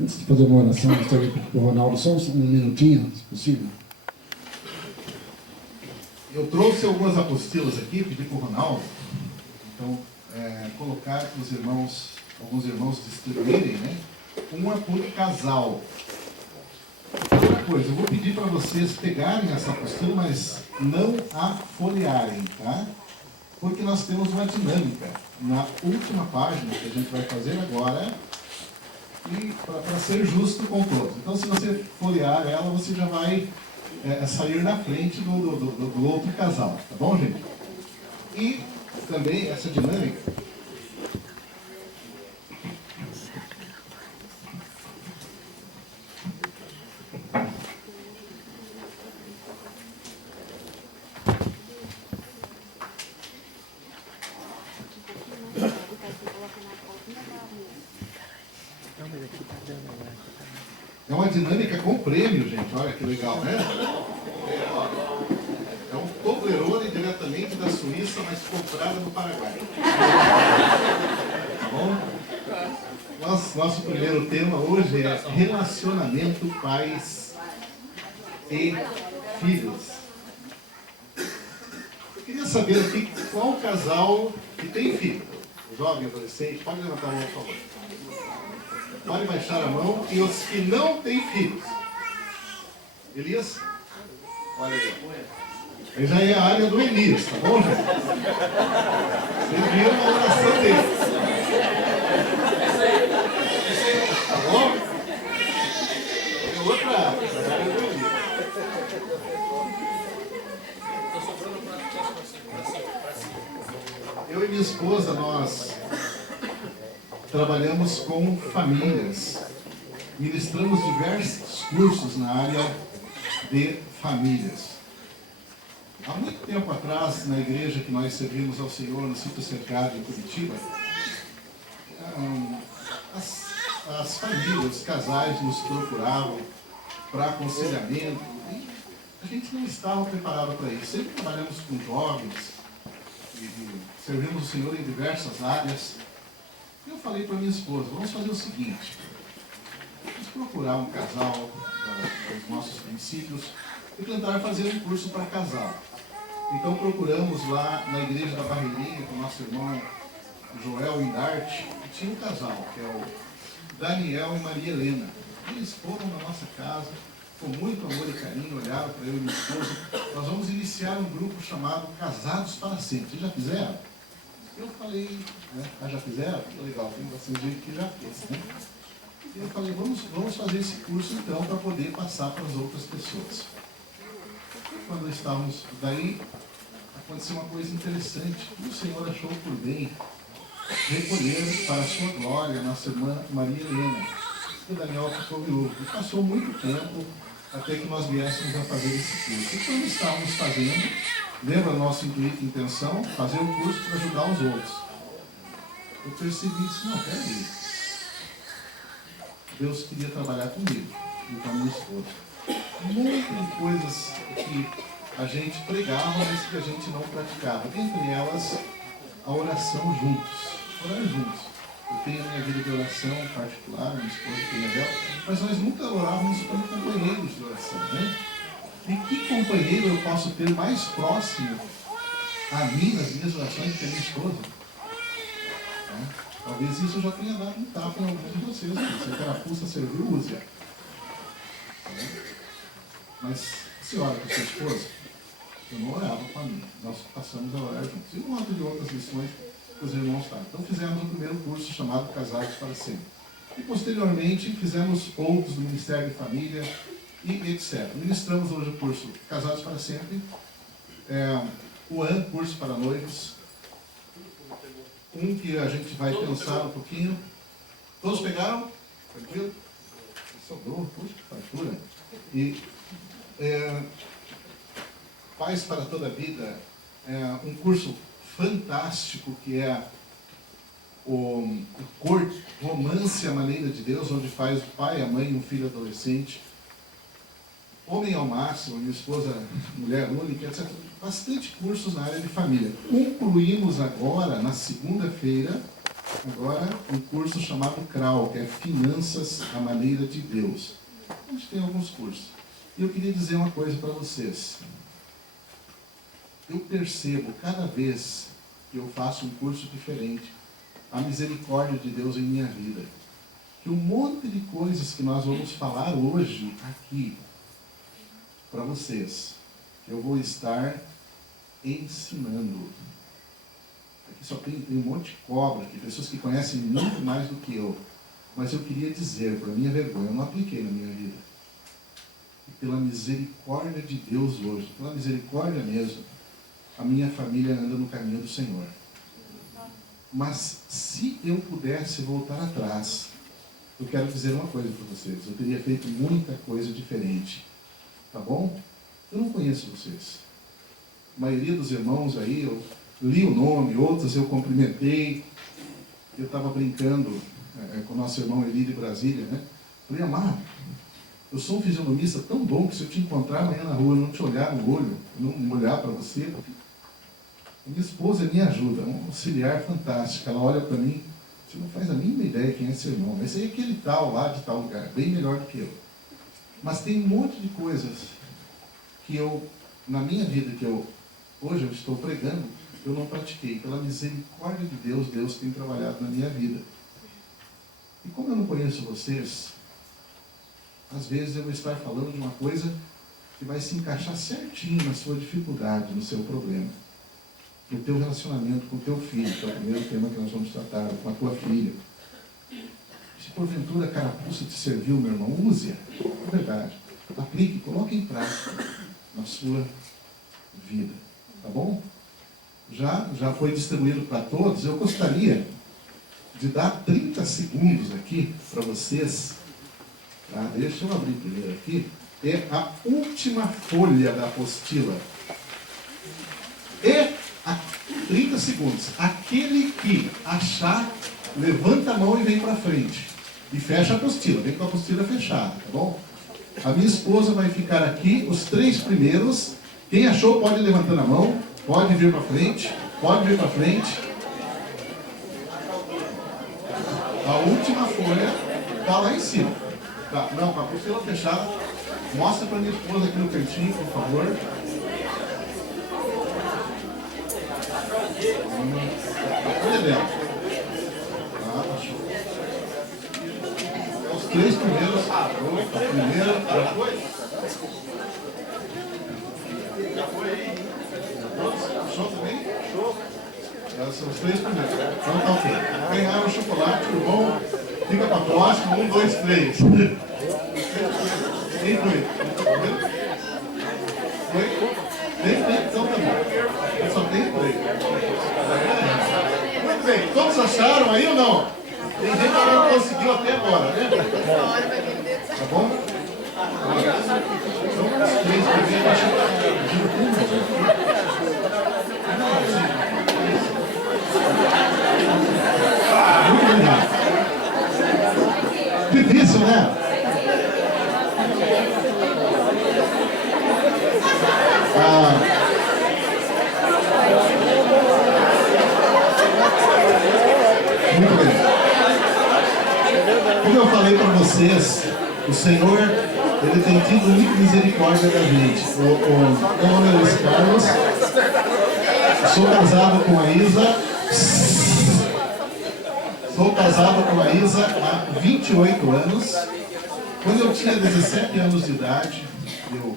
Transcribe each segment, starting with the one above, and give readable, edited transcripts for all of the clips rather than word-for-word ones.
Antes de fazer uma oração, gostaria de pedir para o Ronaldo só um minutinho, se possível. Eu trouxe algumas apostilas aqui, pedi para o Ronaldo, então, colocar para os irmãos, alguns irmãos distribuírem, né? Uma por casal. Outra coisa, eu vou pedir para vocês pegarem essa apostila, mas não a folhearem, tá? Porque nós temos uma dinâmica na última página que a gente vai fazer agora, e para ser justo com todos. Então, se você folhear ela, você já vai sair na frente do outro casal, tá bom, gente? E também essa dinâmica. É uma dinâmica com prêmio, gente. Olha que legal, né? É um Toblerone diretamente da Suíça, mas comprada no Paraguai. Tá bom? Nosso primeiro tema hoje é relacionamento pais e filhos. Eu queria saber aqui qual casal que tem filho. Jovem, adolescente, pode levantar a mão, por favor. Pode baixar a mão. E os que não têm filhos. Elias? Olha aí. Aí já é a área do Elias, tá bom, gente? Vocês viram a oração dele. Tá bom? É outra área do Elias. Eu e minha esposa, nós trabalhamos com famílias, ministramos diversos cursos na área de famílias. Há muito tempo atrás, na igreja que nós servimos ao Senhor, no Sítio Cercado, em Curitiba, as famílias, os casais nos procuravam para aconselhamento. E a gente não estava preparado para isso. Sempre trabalhamos com jovens e servimos o Senhor em diversas áreas. Eu falei para minha esposa, vamos fazer o seguinte, vamos procurar um casal dos nossos princípios e tentar fazer um curso para casal. Então procuramos lá na igreja da Barreirinha com o nosso irmão Joel Indarte, e tinha um casal, que é o Daniel e Maria Helena. Eles foram na nossa casa, com muito amor e carinho, olharam para eu e minha esposa. Nós vamos iniciar um grupo chamado Casados para Sempre. Vocês já fizeram? Eu falei, né? Já fizeram? Legal, tem bastante gente que já fez, né? E eu falei, vamos fazer esse curso então para poder passar para as outras pessoas. E quando estávamos daí, aconteceu uma coisa interessante. O Senhor achou por bem recolher para a sua glória a nossa irmã Maria Helena. E o Daniel ficou viúvo. E passou muito tempo até que nós viéssemos a fazer esse curso. E quando estávamos fazendo, lembra a nossa intenção? Fazer o curso para ajudar os outros. Eu percebi e disse, não, peraí. Deus queria trabalhar comigo e com a minha esposa. Muitas coisas que a gente pregava, mas que a gente não praticava. Entre elas, a oração juntos. Orar juntos. Eu tenho a minha vida de oração particular, minha esposa tem a dela, mas nós nunca orávamos como companheiros de oração, né? E que companheiro eu posso ter mais próximo a mim, nas minhas orações, que a minha esposa? Né? Talvez isso já tenha dado um tapa em alguns de vocês. Se a carapuça serviu, use-a. Mas se ora com sua esposa, eu não orava com a minha. Nós passamos a orar juntos. E um monte de outras lições que os irmãos estavam. Então fizemos o primeiro curso chamado Casados para Sempre. E posteriormente fizemos outros do Ministério de Família e etc. Ministramos hoje o curso Casados para Sempre, o curso para noivos, um que a gente vai pensar um pouquinho. Todos pegaram? Tranquilo? Sobrou, puxa, que fartura. E Paz para toda a Vida, um curso fantástico que é o Romance à Maneira de Deus, onde faz o pai, a mãe e um filho adolescente. Homem ao Máximo, minha esposa, mulher única, etc. Bastante cursos na área de família. Concluímos agora, na segunda-feira, um curso chamado CRAU, que é Finanças à Maneira de Deus. A gente tem alguns cursos. E eu queria dizer uma coisa para vocês. Eu percebo, cada vez que eu faço um curso diferente, a misericórdia de Deus em minha vida. Que um monte de coisas que nós vamos falar hoje aqui, para vocês, eu vou estar ensinando. Aqui só tem um monte de cobra, aqui, pessoas que conhecem muito mais do que eu. Mas eu queria dizer, para minha vergonha, eu não apliquei na minha vida. E pela misericórdia de Deus hoje, pela misericórdia mesmo, a minha família anda no caminho do Senhor. Mas se eu pudesse voltar atrás, eu quero dizer uma coisa para vocês. Eu teria feito muita coisa diferente. Tá bom? Eu não conheço vocês. A maioria dos irmãos aí, eu li o nome, outros eu cumprimentei. Eu estava brincando com o nosso irmão Eli de Brasília, né? Falei, amado, eu sou um fisionomista tão bom que se eu te encontrar amanhã na rua, eu não te olhar no olho, não olhar para você. Minha esposa me ajuda, um auxiliar fantástico. Ela olha para mim, você não faz a mínima ideia quem é seu irmão. Esse aí é aquele tal lá de tal lugar, bem melhor do que eu. Mas tem um monte de coisas que eu, na minha vida, que hoje eu estou pregando, eu não pratiquei. Pela misericórdia de Deus, Deus tem trabalhado na minha vida. E como eu não conheço vocês, às vezes eu vou estar falando de uma coisa que vai se encaixar certinho na sua dificuldade, no seu problema. No teu relacionamento com o teu filho, que é o primeiro tema que nós vamos tratar, com a tua filha. Se porventura a carapuça te serviu, meu irmão, use-a. É verdade. Aplique, coloque em prática na sua vida. Tá bom? Já foi distribuído para todos. Eu gostaria de dar 30 segundos aqui para vocês. Tá? Deixa eu abrir primeiro aqui. É a última folha da apostila. 30 segundos. Aquele que achar, levanta a mão e vem para frente. E fecha a apostila. Vem com a apostila fechada, tá bom? A minha esposa vai ficar aqui, os 3 primeiros. Quem achou pode ir levantando a mão, pode vir para frente, pode vir para frente. A última folha está lá em cima. Tá, não, com a apostila fechada. Mostra para minha esposa aqui no cantinho, por favor. Olha dela. Ah, tá show. Os 3 primeiros. A primeira, já foi? Já foi aí? Todos? Show também? Show. São os 3 primeiros. Então tá ok. Ganharam o chocolate, o bom. Fica para próximo. 1, 2, 3. Quem foi? Foi? Tem, então tá bom. Eu só tenho 3. Muito bem. Todos acharam aí ou não? Tem gente que não conseguiu até agora, né? Tá bom? Então, os 3 primeiros acham que muito obrigado. Difícil, né? Muito bem. Como eu falei para vocês, o Senhor, Ele tem tido muita misericórdia da gente. Meu nome é Luiz Carlos. Sou casado com a Isa. Há 28 anos. Quando eu tinha 17 anos de idade, eu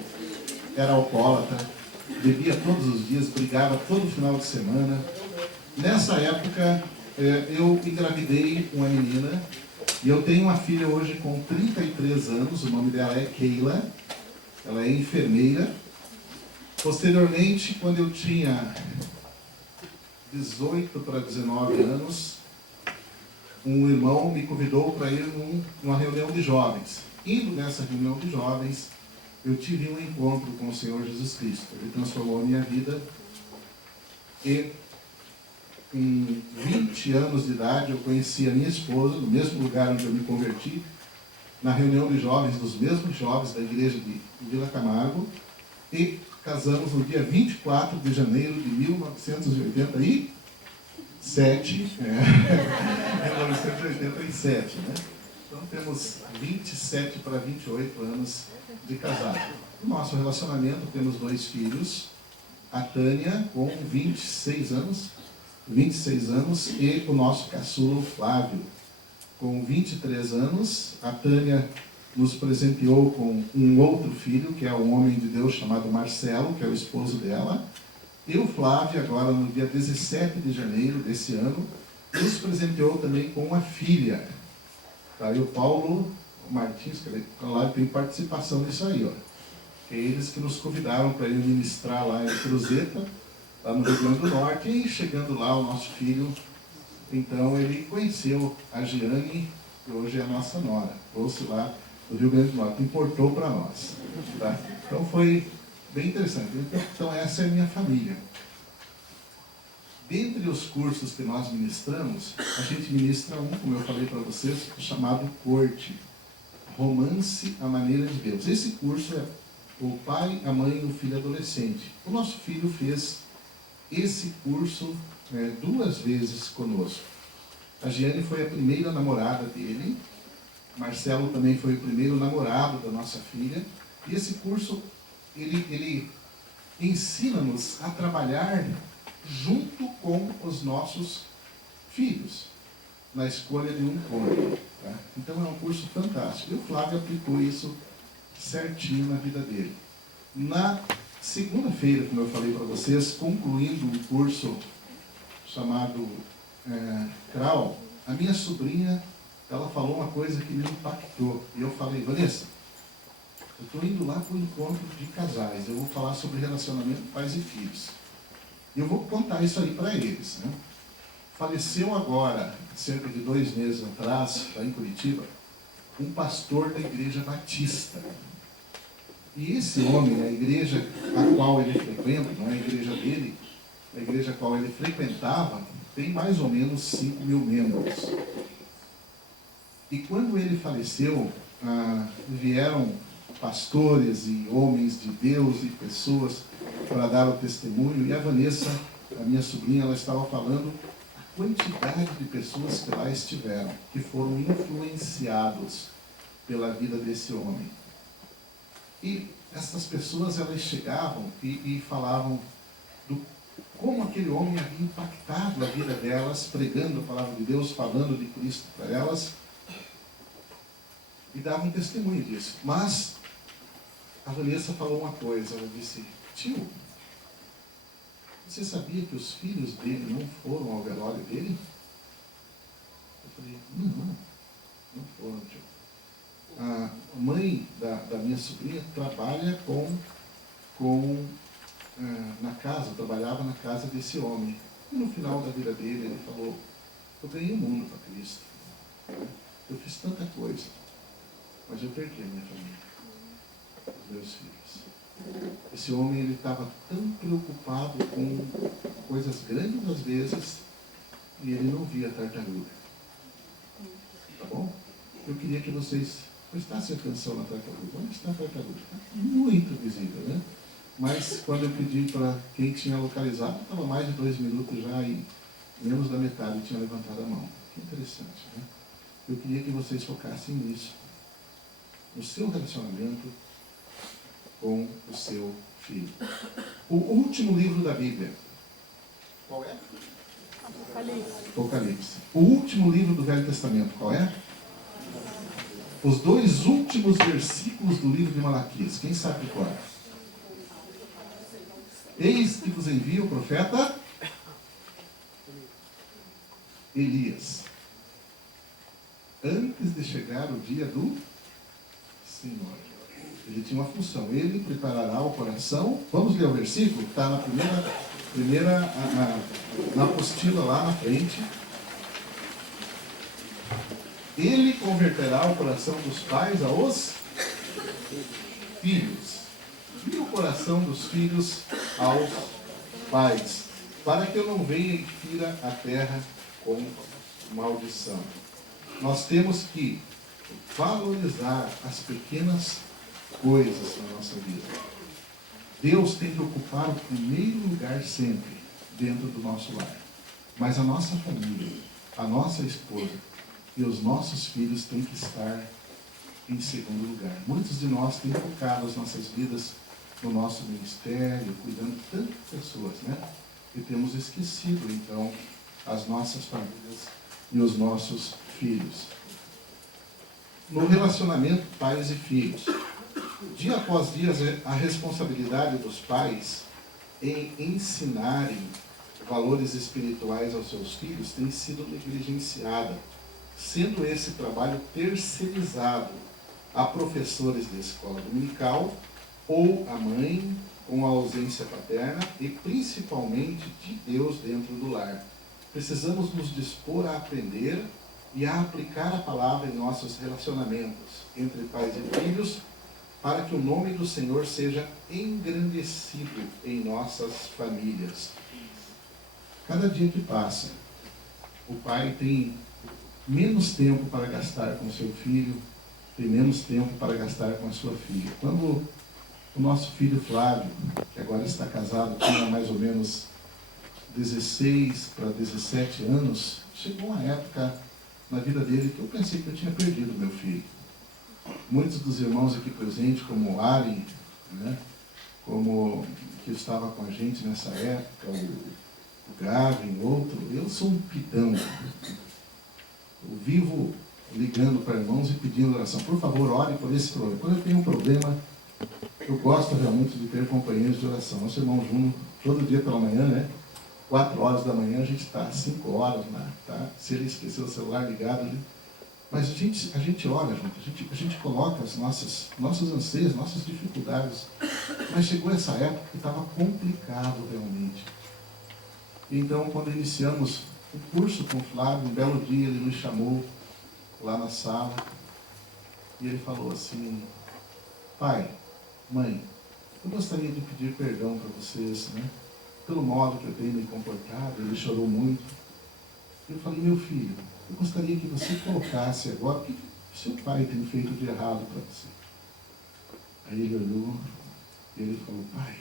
era alcoólatra, bebia todos os dias, brigava todo final de semana. Nessa época, eu engravidei uma menina e eu tenho uma filha hoje com 33 anos, o nome dela é Keila, ela é enfermeira. Posteriormente, quando eu tinha 18 para 19 anos, um irmão me convidou para ir numa reunião de jovens. Indo nessa reunião de jovens, eu tive um encontro com o Senhor Jesus Cristo. Ele transformou a minha vida e, com 20 anos de idade, eu conheci a minha esposa, no mesmo lugar onde eu me converti, na reunião de jovens, dos mesmos jovens da igreja de Vila Camargo, e casamos no dia 24 de janeiro de 1987, 1987, né? Então temos 27 para 28 anos de casado. No nosso relacionamento temos 2 filhos, a Tânia com 26 anos e o nosso caçula, o Flávio, com 23 anos. A Tânia nos presenteou com um outro filho, que é um homem de Deus chamado Marcelo, que é o esposo dela. E o Flávio, agora no dia 17 de janeiro desse ano, nos presenteou também com uma filha. Tá? E o Paulo Martins, que lá tem participação nisso aí, ó. Que é eles que nos convidaram para ir ministrar lá em Cruzeta, lá no Rio Grande do Norte. E chegando lá, o nosso filho, então ele conheceu a Giane, que hoje é a nossa nora. Trouxe lá do Rio Grande do Norte, importou para nós. Tá? Então foi bem interessante. Então essa é a minha família. Dentre os cursos que nós ministramos, a gente ministra um, como eu falei para vocês, chamado Corte. Romance à maneira de Deus. Esse curso é o pai, a mãe e o filho adolescente. O nosso filho fez esse curso 2 vezes conosco. A Giane foi a primeira namorada dele, Marcelo também foi o primeiro namorado da nossa filha, e esse curso, ele ensina-nos a trabalhar junto com os nossos filhos, na escolha de um cônjuge. Tá? Então é um curso fantástico. E o Flávio aplicou isso certinho na vida dele. Na segunda-feira, como eu falei para vocês, concluindo um curso chamado CRAU, a minha sobrinha, ela falou uma coisa que me impactou. E eu falei: Vanessa, eu estou indo lá para o encontro de casais, eu vou falar sobre relacionamento pais e filhos. E eu vou contar isso aí para eles, né? Faleceu agora, cerca de 2 meses atrás, lá em Curitiba, um pastor da Igreja Batista. E esse homem, a igreja a qual ele frequenta, não é a igreja dele, a igreja a qual ele frequentava, tem mais ou menos 5 mil membros. E quando ele faleceu, vieram pastores e homens de Deus e pessoas para dar o testemunho. E a Vanessa, a minha sobrinha, ela estava falando a quantidade de pessoas que lá estiveram, que foram influenciados pela vida desse homem. E essas pessoas, elas chegavam e falavam do como aquele homem havia impactado a vida delas, pregando a palavra de Deus, falando de Cristo para elas, e davam testemunho disso. Mas a Vanessa falou uma coisa, ela disse: tio, você sabia que os filhos dele não foram ao velório dele? Eu falei: não foram, tio. A mãe da minha sobrinha trabalha trabalhava na casa desse homem. E no final da vida dele, ele falou: eu ganhei o mundo para Cristo. Eu fiz tanta coisa, mas eu perdi a minha família, os meus filhos. Esse homem, ele estava tão preocupado com coisas grandes às vezes, e ele não via a tartaruga. Tá bom? Eu queria que vocês prestassem atenção na tartaruga. Onde está a tartaruga? Está muito visível, né? Mas quando eu pedi para quem tinha localizado, estava mais de 2 minutos já e menos da metade tinha levantado a mão. Que interessante, né? Eu queria que vocês focassem nisso, no seu relacionamento com o seu filho. O último livro da Bíblia. Qual é? Apocalipse. O último livro do Velho Testamento, qual é? Os 2 últimos versículos do livro de Malaquias. Quem sabe qual é? Eis que vos envia o profeta Elias, antes de chegar o dia do Senhor. Ele tinha uma função: ele preparará o coração. Vamos ler o versículo? Está na na apostila lá na frente. Ele converterá o coração dos pais aos filhos, e o coração dos filhos aos pais, para que eu não venha e fira a terra com maldição. Nós temos que valorizar as pequenas coisas na nossa vida. Deus tem que ocupar o primeiro lugar sempre dentro do nosso lar. Mas a nossa família, a nossa esposa e os nossos filhos têm que estar em segundo lugar. Muitos de nós têm focado as nossas vidas no nosso ministério, cuidando de tantas pessoas, né? E temos esquecido, então, as nossas famílias e os nossos filhos. No relacionamento pais e filhos, dia após dia, a responsabilidade dos pais em ensinarem valores espirituais aos seus filhos tem sido negligenciada, sendo esse trabalho terceirizado a professores de escola dominical ou a mãe com a ausência paterna e principalmente de Deus dentro do lar. Precisamos nos dispor a aprender e a aplicar a palavra em nossos relacionamentos entre pais e filhos, para que o nome do Senhor seja engrandecido em nossas famílias. Cada dia que passa, o pai tem menos tempo para gastar com seu filho, tem menos tempo para gastar com a sua filha. Quando o nosso filho Flávio, que agora está casado, tinha mais ou menos 16 para 17 anos, chegou uma época na vida dele que eu pensei que eu tinha perdido meu filho. Muitos dos irmãos aqui presentes, como o Ari, né, como que estava com a gente nessa época, o Gavin, outro, eu sou um pitão. Eu vivo ligando para irmãos e pedindo oração. Por favor, ore por esse problema. Quando eu tenho um problema, eu gosto realmente de ter companheiros de oração. Nosso irmão Juno, todo dia pela manhã, né? 4 horas da manhã, a gente está 5 horas, né? Tá? Se ele esqueceu o celular ligado ali. Mas a gente ora junto, a gente coloca os nossos anseios, nossas dificuldades. Mas chegou essa época que estava complicado realmente. Então, quando iniciamos o curso com o Flávio, um belo dia ele nos chamou lá na sala e ele falou assim: pai, mãe, eu gostaria de pedir perdão para vocês, né, pelo modo que eu tenho me comportado. Ele chorou muito. Eu falei: meu filho, eu gostaria que você colocasse agora o que seu pai tem feito de errado para você. Aí ele olhou e ele falou, pai,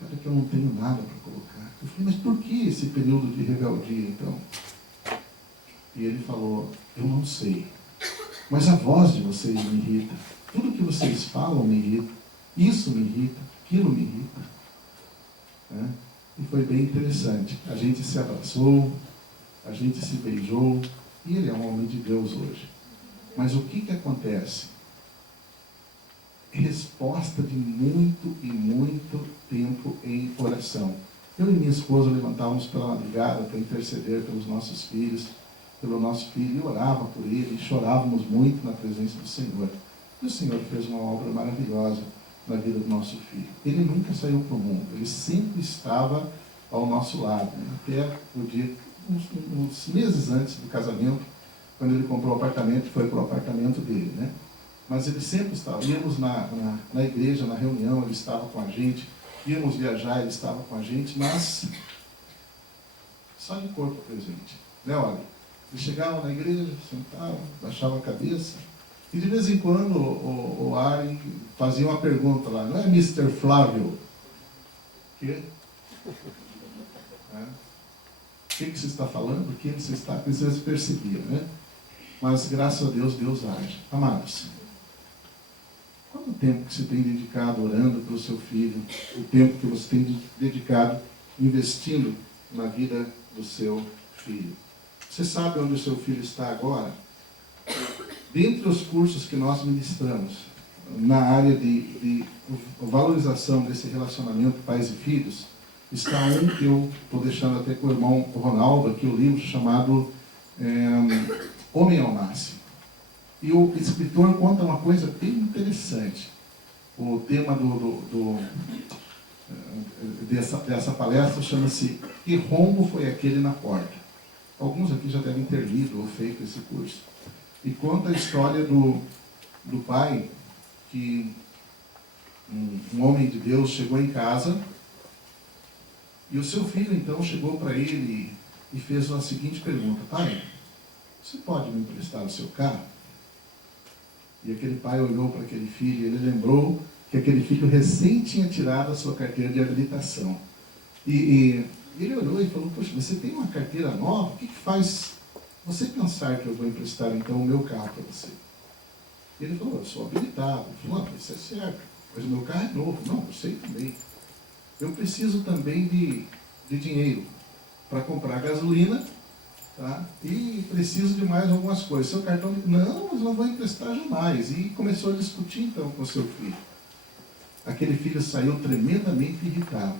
cara, que eu não tenho nada para colocar. Eu falei, mas por que esse período de rebeldia, então? E ele falou, eu não sei, mas a voz de vocês me irrita. Tudo que vocês falam me irrita. Isso me irrita, aquilo me irrita. Né? E foi bem interessante. A gente se abraçou, a gente se beijou, e ele é um homem de Deus hoje. Mas o que acontece? Resposta de muito e muito tempo em oração. Eu e minha esposa levantávamos pela madrugada para interceder pelos nossos filhos, pelo nosso filho, e orava por ele, e chorávamos muito na presença do Senhor. E o Senhor fez uma obra maravilhosa na vida do nosso filho. Ele nunca saiu para o mundo, ele sempre estava ao nosso lado, né? Até o dia, uns meses antes do casamento, quando ele comprou o apartamento, foi para o apartamento dele, né? Mas ele sempre estava, íamos na igreja, na reunião, ele estava com a gente, íamos viajar, ele estava com a gente, mas só de corpo presente, né? Olha, ele chegava na igreja, sentava, baixava a cabeça, e de vez em quando o Ari fazia uma pergunta lá, não é Mr. Flávio? Que? O que você está falando? O que você está... Você percebia, né? Mas graças a Deus, Deus age. Amados, quanto tempo que você tem dedicado orando pelo seu filho? O tempo que você tem dedicado investindo na vida do seu filho? Você sabe onde o seu filho está agora? Dentre os cursos que nós ministramos na área de valorização desse relacionamento pais e filhos, está um que eu estou deixando até com o irmão Ronaldo aqui, o livro chamado Homem ao Máximo. E o escritor conta uma coisa bem interessante. O tema dessa palestra chama-se Que Rombo Foi Aquele na Porta? Alguns aqui já devem ter lido ou feito esse curso. E conta a história do pai, que um homem de Deus chegou em casa, e o seu filho então chegou para ele e fez a seguinte pergunta: pai, você pode me emprestar o seu carro? E aquele pai olhou para aquele filho e ele lembrou que aquele filho recém tinha tirado a sua carteira de habilitação. E ele olhou e falou: poxa, você tem uma carteira nova? O que faz você pensar que eu vou emprestar então o meu carro para você? E ele falou: eu sou habilitado. Ele falou: não, isso é certo, mas o meu carro é novo. Não, eu sei também. Eu preciso também de dinheiro para comprar gasolina, tá? E preciso de mais algumas coisas. Seu cartão... Não, mas não vou emprestar jamais. E começou a discutir então com o seu filho. Aquele filho saiu tremendamente irritado.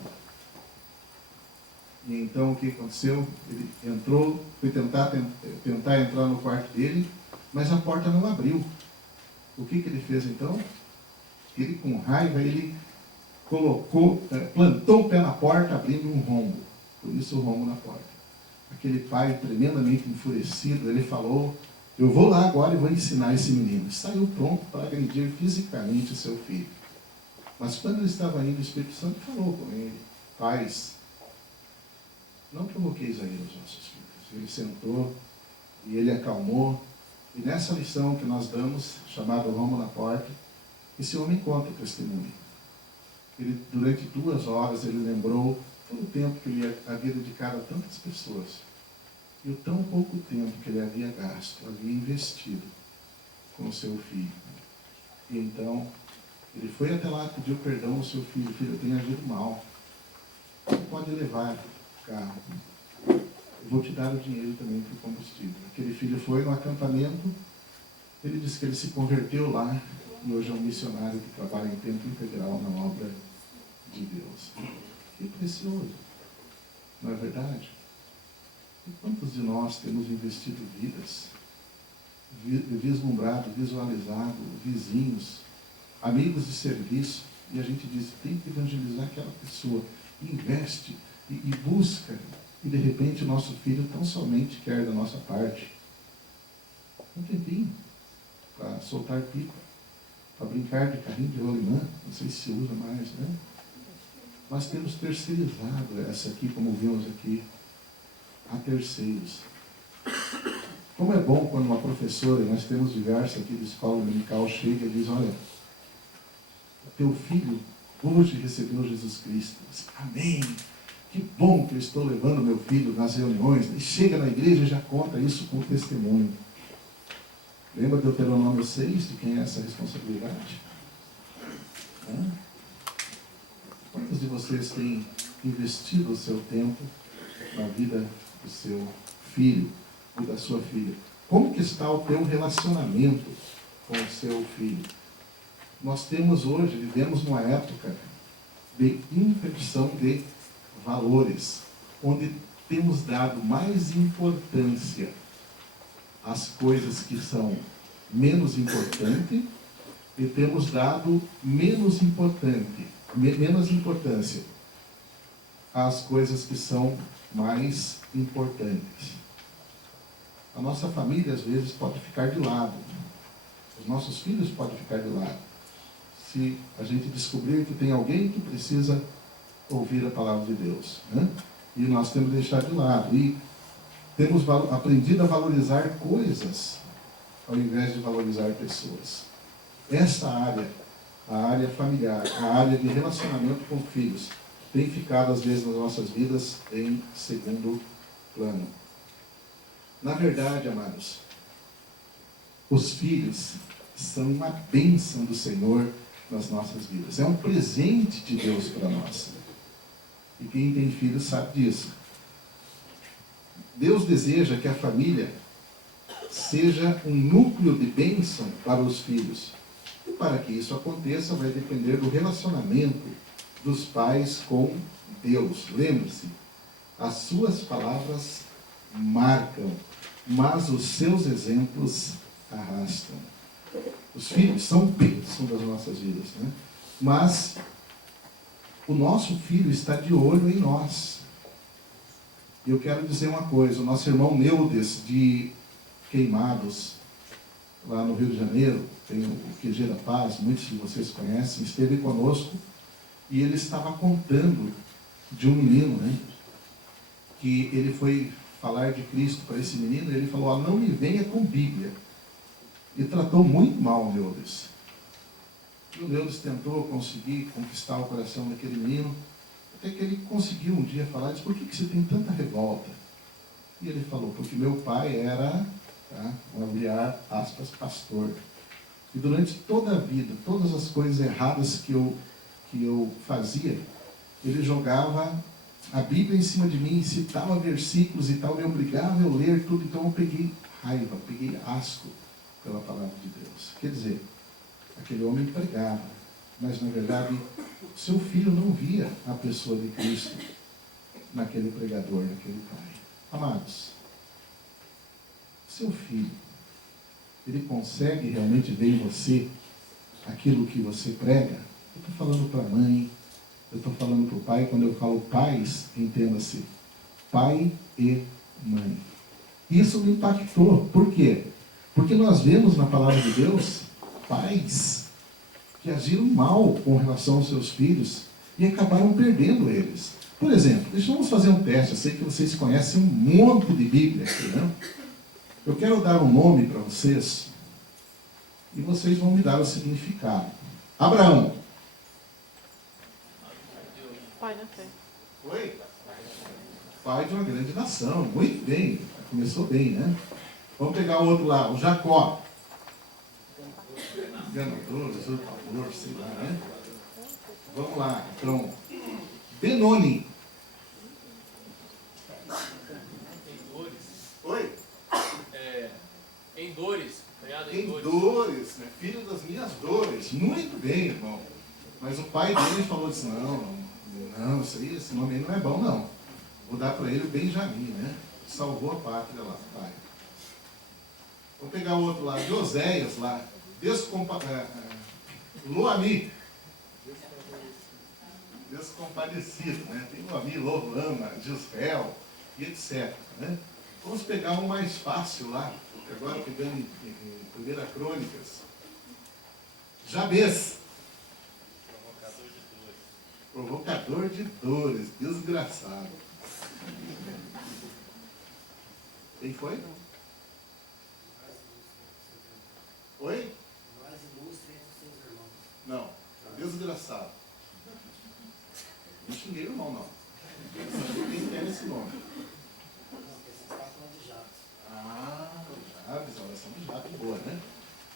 E então o que aconteceu? Ele entrou, foi tentar entrar no quarto dele, mas a porta não abriu. O que ele fez então? Ele, com raiva, ele plantou o pé na porta, abrindo um rombo. Por isso o rombo na porta. Aquele pai tremendamente enfurecido, ele falou: eu vou lá agora e vou ensinar esse menino. Saiu pronto para agredir fisicamente o seu filho. Mas quando ele estava indo, o Espírito Santo falou com ele: pais, não provoqueis a ira os vossos filhos. Ele sentou e ele acalmou. E nessa lição que nós damos, chamada Rombo na Porta, esse homem conta o testemunho. Ele, durante 2 horas, ele lembrou todo o tempo que ele havia dedicado a tantas pessoas. E o tão pouco tempo que ele havia gasto, havia investido com o seu filho. E então, ele foi até lá, pediu perdão ao seu filho: filho, eu tenho agido mal. Você pode levar o carro. Eu vou te dar o dinheiro também para o combustível. Aquele filho foi no acampamento, ele disse que ele se converteu lá, e hoje é um missionário que trabalha em tempo integral na obra de Deus. Que precioso, não é verdade? E quantos de nós temos investido vidas, vislumbrado, visualizado, vizinhos, amigos de serviço, e a gente diz: tem que evangelizar aquela pessoa, investe e busca, e de repente o nosso filho tão somente quer da nossa parte um tempinho para soltar pipa, para brincar de carrinho de rolimã, não sei se se usa mais, né? Nós temos terceirizado essa aqui, como vimos aqui, a terceiros. Como é bom quando uma professora, nós temos diversas aqui de escola dominical, chega e diz: olha, teu filho hoje recebeu Jesus Cristo. Amém! Que bom que eu estou levando meu filho nas reuniões. E chega na igreja e já conta isso com testemunho. Lembra de Deuteronômio 6, de quem é essa responsabilidade? Quantos de vocês têm investido o seu tempo na vida do seu filho ou da sua filha? Como que está o teu relacionamento com o seu filho? Nós temos hoje, vivemos numa época de inversão de valores, onde temos dado mais importância às coisas que são menos importantes e temos dado menos importância às coisas que são mais importantes. A nossa família, às vezes, pode ficar de lado. Os nossos filhos podem ficar de lado. Se a gente descobrir que tem alguém que precisa ouvir a palavra de Deus, né? E nós temos que deixar de lado. E temos aprendido a valorizar coisas ao invés de valorizar pessoas. Essa área, a área familiar, a área de relacionamento com filhos, tem ficado, às vezes, nas nossas vidas em segundo plano. Na verdade, amados, os filhos são uma bênção do Senhor nas nossas vidas. É um presente de Deus para nós. E quem tem filhos sabe disso. Deus deseja que a família seja um núcleo de bênção para os filhos. E para que isso aconteça, vai depender do relacionamento dos pais com Deus. Lembre-se, as suas palavras marcam, mas os seus exemplos arrastam. Os filhos são bênção das nossas vidas, né? Mas o nosso filho está de olho em nós. E eu quero dizer uma coisa, o nosso irmão Neudes, de Queimados, lá no Rio de Janeiro, tem o QG da Paz, muitos de vocês conhecem, esteve conosco e ele estava contando de um menino, né? Que ele foi falar de Cristo para esse menino e ele falou, ó, não me venha com Bíblia. E tratou muito mal o Neudes. E o Neudes tentou conseguir conquistar o coração daquele menino, até que ele conseguiu um dia falar, disse, por que você tem tanta revolta? E ele falou, porque meu pai era, vamos abrir aspas, pastor. E durante toda a vida, todas as coisas erradas que eu fazia, ele jogava a Bíblia em cima de mim, citava versículos e tal, me obrigava a eu ler tudo, então eu peguei raiva, peguei asco pela palavra de Deus. Quer dizer, aquele homem pregava, mas na verdade seu filho não via a pessoa de Cristo naquele pregador, naquele pai. Amados, seu filho, ele consegue realmente ver em você aquilo que você prega? Eu estou falando para a mãe, eu estou falando para o pai. Quando eu falo pais, entenda-se, pai e mãe. Isso me impactou. Por quê? Porque nós vemos na palavra de Deus pais que agiram mal com relação aos seus filhos e acabaram perdendo eles. Por exemplo, vamos fazer um teste. Eu sei que vocês conhecem um monte de Bíblia aqui, né? Eu quero dar um nome para vocês e vocês vão me dar o significado. Abraão. Pai da fé. Oi? Pai de uma grande nação. Muito bem. Começou bem, né? Vamos pegar o outro lá, o Jacó. Enganador, usurpador, sei lá, né? Vamos lá, então. Benoni. Oi? Em dores. Em dores, né? Filho das minhas dores. Muito bem, irmão. Mas o pai dele falou assim, não, esse nome aí não é bom, não. Vou dar para ele o Benjamim, né? Salvou a pátria lá, pai. Vou pegar o outro lá, de Oséias lá. Loami. Descompadecido, né? Tem Loami, Loama, Gisrael e etc. Né? Vamos pegar um mais fácil lá, agora pegando em 1 Crônicas. Jabez. Provocador de dores, desgraçado. Quem foi? Oi? Não. desgraçado. Não xinguei o irmão, não. Eu sabia quem era esse nome. Jabes, a oração de Jabes, boa, né?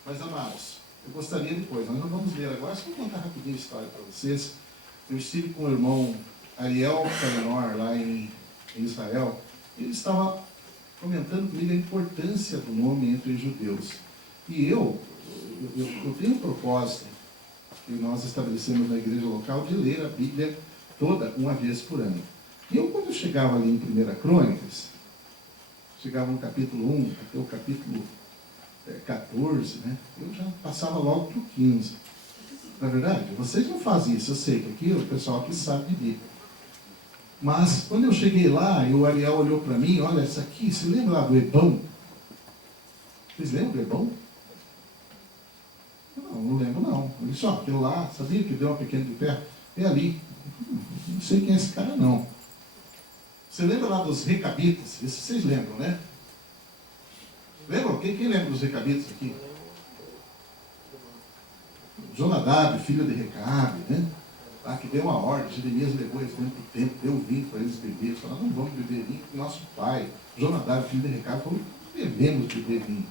Mas, amados, eu gostaria depois, nós não vamos ler agora, só vou contar rapidinho a história para vocês. Eu estive com o irmão Ariel Calenor, lá em Israel, e ele estava comentando comigo a importância do nome entre os judeus. E eu tenho um propósito, que nós estabelecemos na igreja local, de ler a Bíblia toda uma vez por ano. E eu, quando eu chegava ali em 1 Crônicas, chegava no capítulo 1, até o capítulo 14, né? Eu já passava logo para o 15. Na verdade, vocês não fazem isso, eu sei que aqui o pessoal aqui sabe de Bíblia. Mas, quando eu cheguei lá, e o Ariel olhou para mim, olha, isso aqui, você lembra lá do Ebão? Vocês lembram do Ebão? Não lembro não. Ele disse, aquilo lá, sabia que deu uma pequena de pé? É ali. Não sei quem é esse cara não. Você lembra lá dos recabitas? Isso vocês lembram, né? Lembram? Quem lembra dos recabitas aqui? Jonadab, filho de Recabe, né? Lá que deu uma ordem, Jeremias levou eles dentro do templo, deu vinho para eles beberem. Falaram, não vamos beber vinho, porque nosso pai, Jonadab, filho de Recabe, falou, devemos beber vinho.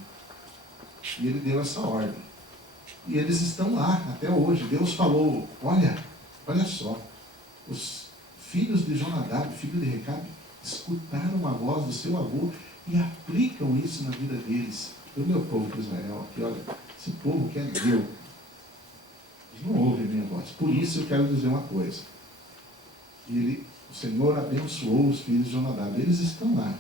E ele deu essa ordem. E eles estão lá até hoje. Deus falou, olha só, os filhos de Jonadab, filho de Recabe, escutaram a voz do seu avô e aplicam isso na vida deles. O meu povo de Israel aqui, olha, esse povo quer Deus. Eles não ouvem a minha voz. Por isso eu quero dizer uma coisa. O Senhor abençoou os filhos de Jonadab. Eles estão lá.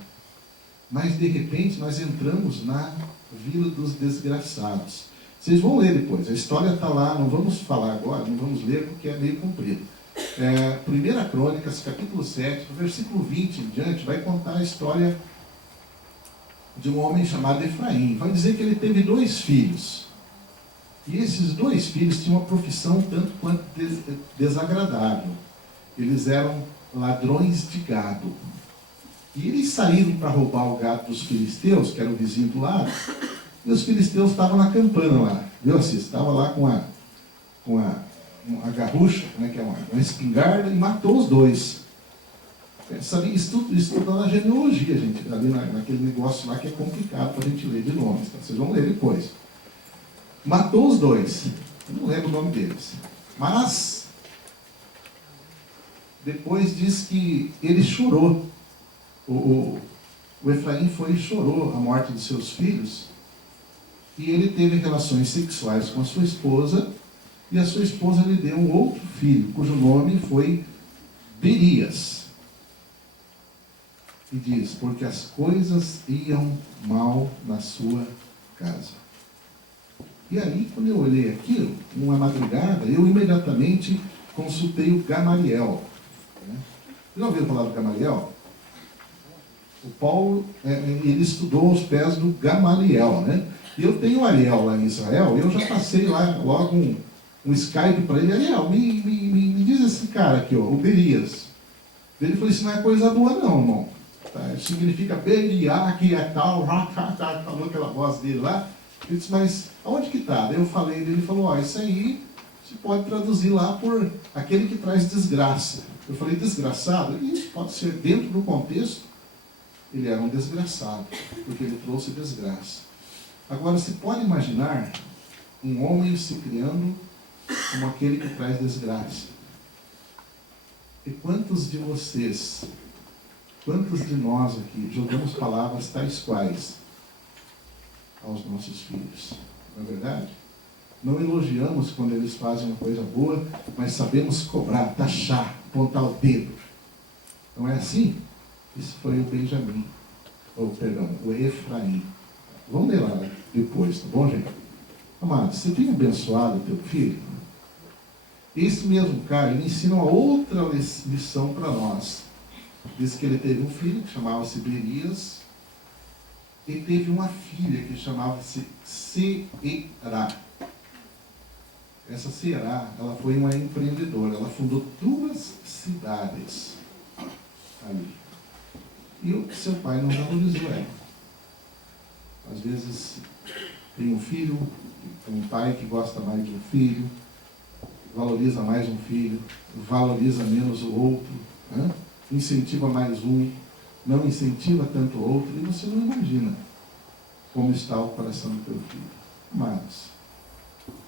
Mas de repente nós entramos na vila dos desgraçados. Vocês vão ler depois. A história está lá, não vamos falar agora, não vamos ler porque é meio comprido. 1 Crônicas, capítulo 7, do versículo 20 em diante, vai contar a história de um homem chamado Efraim. Vai dizer que ele teve 2 filhos. E esses 2 filhos tinham uma profissão tanto quanto desagradável. Eles eram ladrões de gado. E eles saíram para roubar o gado dos filisteus, que era o vizinho do lado, e os filisteus estavam na campana lá. Viu assim? Estava lá com a garrucha, né, que é uma espingarda, e matou os 2. Estudando a genealogia, gente, ali naquele negócio lá que é complicado para a gente ler de nomes. Tá? Vocês vão ler depois. Matou os 2. Eu não lembro o nome deles. Mas, depois diz que ele chorou. O Efraim foi e chorou a morte de seus filhos. E ele teve relações sexuais com a sua esposa. E a sua esposa lhe deu um outro filho, cujo nome foi Berias. E diz, porque as coisas iam mal na sua casa. E aí, quando eu olhei aquilo, numa madrugada, eu imediatamente consultei o Gamaliel. Né? Vocês já ouviram falar do Gamaliel? O Paulo, ele estudou aos pés do Gamaliel, né? E eu tenho o Ariel lá em Israel, e eu já passei lá logo um Skype para ele. Ariel, me diz esse cara aqui, ó, o Berias. Ele falou, isso não é coisa boa não, irmão. Tá? Significa Beriá, que é tal, falou aquela voz dele lá. Eu disse, mas aonde que está? Daí eu falei, ele falou, isso aí você pode traduzir lá por aquele que traz desgraça. Eu falei, desgraçado? Isso pode ser dentro do contexto. Ele era um desgraçado, porque ele trouxe desgraça. Agora, você pode imaginar um homem se criando como aquele que traz desgraça. E quantos de vocês, quantos de nós aqui jogamos palavras tais quais aos nossos filhos? Não é verdade? Não elogiamos quando eles fazem uma coisa boa, mas sabemos cobrar, taxar, apontar o dedo. Não é assim? Isso foi o Benjamim. O Efraim. Vamos ler lá depois, tá bom, gente? Amado, você tem abençoado o teu filho? Esse mesmo cara, ele ensina uma outra lição para nós. Diz que ele teve um filho que chamava-se Berias, e teve uma filha que chamava-se Será. Essa Será, ela foi uma empreendedora. Ela fundou 2 cidades ali. E o seu pai não valorizou ela. Às vezes tem um filho, tem um pai que gosta mais de um filho. valoriza mais um filho, valoriza menos o outro, né? Incentiva mais um, não incentiva tanto o outro, e você não imagina como está o coração do teu filho. Amados,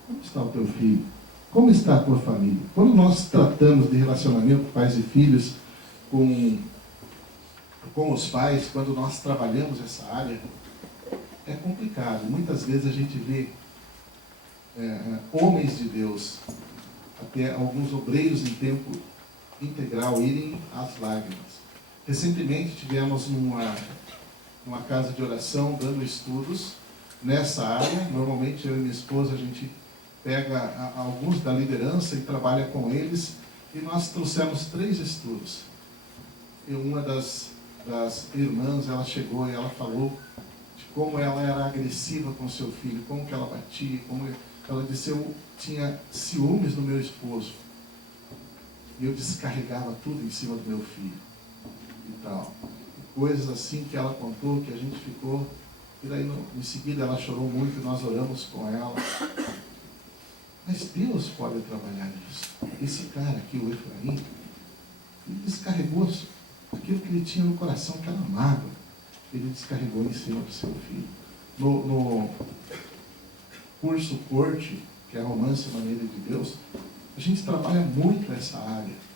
como está o teu filho? Como está a tua família? Quando nós tratamos de relacionamento pais e filhos com os pais, quando nós trabalhamos essa área, é complicado. Muitas vezes a gente vê homens de Deus, até alguns obreiros em tempo integral, irem às lágrimas. Recentemente tivemos numa casa de oração dando estudos nessa área. Normalmente eu e minha esposa, a gente pega alguns da liderança e trabalha com eles, e nós trouxemos 3 estudos. E uma das irmãs, ela chegou e ela falou de como ela era agressiva com seu filho, como que ela batia, como ela disse: eu tinha ciúmes do meu esposo e eu descarregava tudo em cima do meu filho e tal. Coisas assim que ela contou, que a gente ficou, e daí em seguida ela chorou muito e nós oramos com ela. Mas Deus pode trabalhar isso. Esse cara aqui, o Efraim, ele descarregou aquilo que ele tinha no coração, aquela mágoa, ele descarregou em cima do seu filho. No curso Corte, que é Romance e Maneira de Deus, a gente trabalha muito essa área.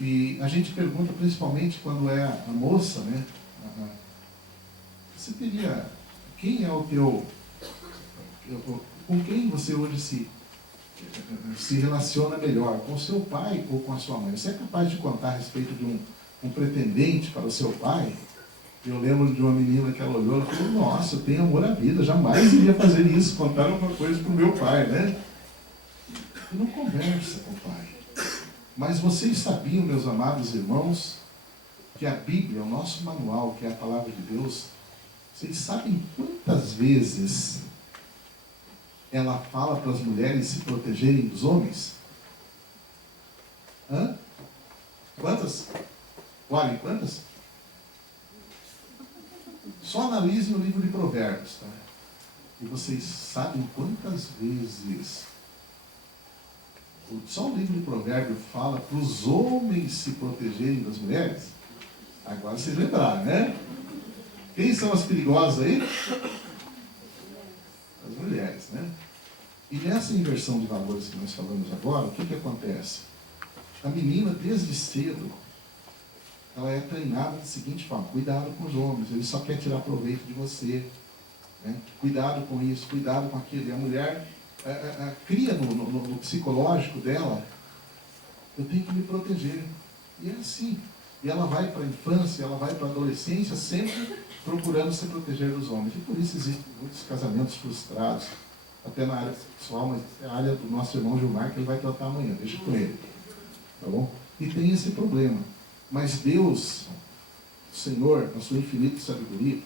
E a gente pergunta, principalmente quando é a moça, né? Você teria... Quem é o teu... Com quem você hoje se relaciona melhor? Com seu pai ou com a sua mãe? Você é capaz de contar a respeito de um pretendente para o seu pai? Eu lembro de uma menina que ela olhou e falou: nossa, eu tenho amor à vida, jamais iria fazer isso, contar alguma coisa para o meu pai, né? E não conversa com o pai. Mas vocês sabiam, meus amados irmãos, que a Bíblia, o nosso manual, que é a palavra de Deus, vocês sabem quantas vezes ela fala para as mulheres se protegerem dos homens? Hã? Quantas? Olhem, quantas? Só analisem o livro de Provérbios, tá? E vocês sabem quantas vezes só o livro de Provérbios fala para os homens se protegerem das mulheres? Agora vocês lembraram, né? Quem são as perigosas aí? As mulheres, né? E nessa inversão de valores que nós falamos agora, o que acontece? A menina, desde cedo, ela é treinada da seguinte forma: cuidado com os homens, ele só quer tirar proveito de você, né? Cuidado com isso, cuidado com aquilo. E a mulher cria no psicológico dela: eu tenho que me proteger. E é assim. E ela vai para a infância, ela vai para a adolescência, sempre procurando se proteger dos homens. E por isso existem muitos casamentos frustrados, até na área sexual, mas é a área do nosso irmão Gilmar, que ele vai tratar amanhã, deixa com ele. Tá bom? E tem esse problema. Mas Deus, o Senhor, na sua infinita sabedoria,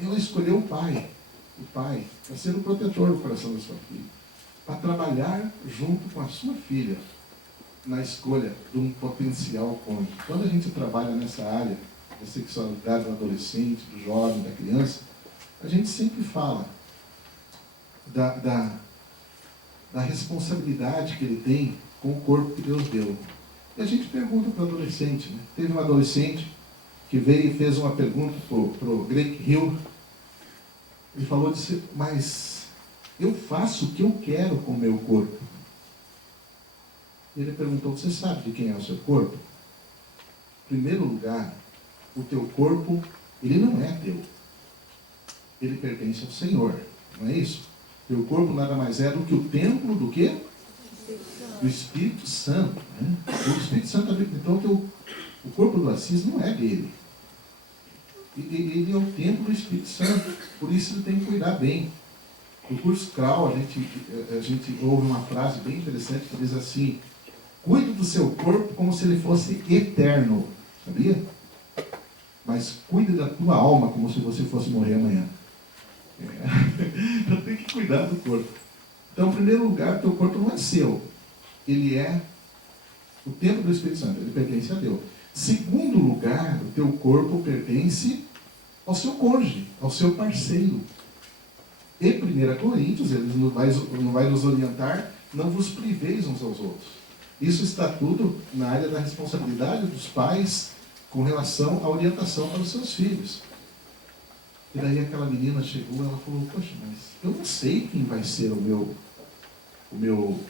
ela escolheu o pai, para ser o protetor do coração da sua filha, para trabalhar junto com a sua filha na escolha de um potencial cônjuge. Quando a gente trabalha nessa área da sexualidade do adolescente, do jovem, da criança, a gente sempre fala da responsabilidade que ele tem com o corpo que Deus deu. E a gente pergunta para o adolescente, né? Teve um adolescente que veio e fez uma pergunta para o Greg Hill. Ele falou: mas eu faço o que eu quero com o meu corpo. Ele perguntou: você sabe de quem é o seu corpo? Em primeiro lugar, o teu corpo, ele não é teu. Ele pertence ao Senhor, não é isso? Teu corpo nada mais é do que o templo do quê? Do Espírito Santo, né? O Espírito Santo, então o corpo do Assis não é dele. Ele é o templo do Espírito Santo, por isso ele tem que cuidar bem. No curso Krau, a gente ouve uma frase bem interessante que diz assim: cuide do seu corpo como se ele fosse eterno, sabia? Mas cuide da tua alma como se você fosse morrer amanhã. Então tem que cuidar do corpo. Então, em primeiro lugar, o teu corpo não é seu. Ele é o templo do Espírito Santo, ele pertence a Deus. Segundo lugar, o teu corpo pertence ao seu cônjuge, ao seu parceiro. E 1 Coríntios, ele não vai nos orientar não vos priveis uns aos outros. Isso está tudo na área da responsabilidade dos pais com relação à orientação para os seus filhos. E daí aquela menina chegou, ela falou, poxa, mas eu não sei quem vai ser o meu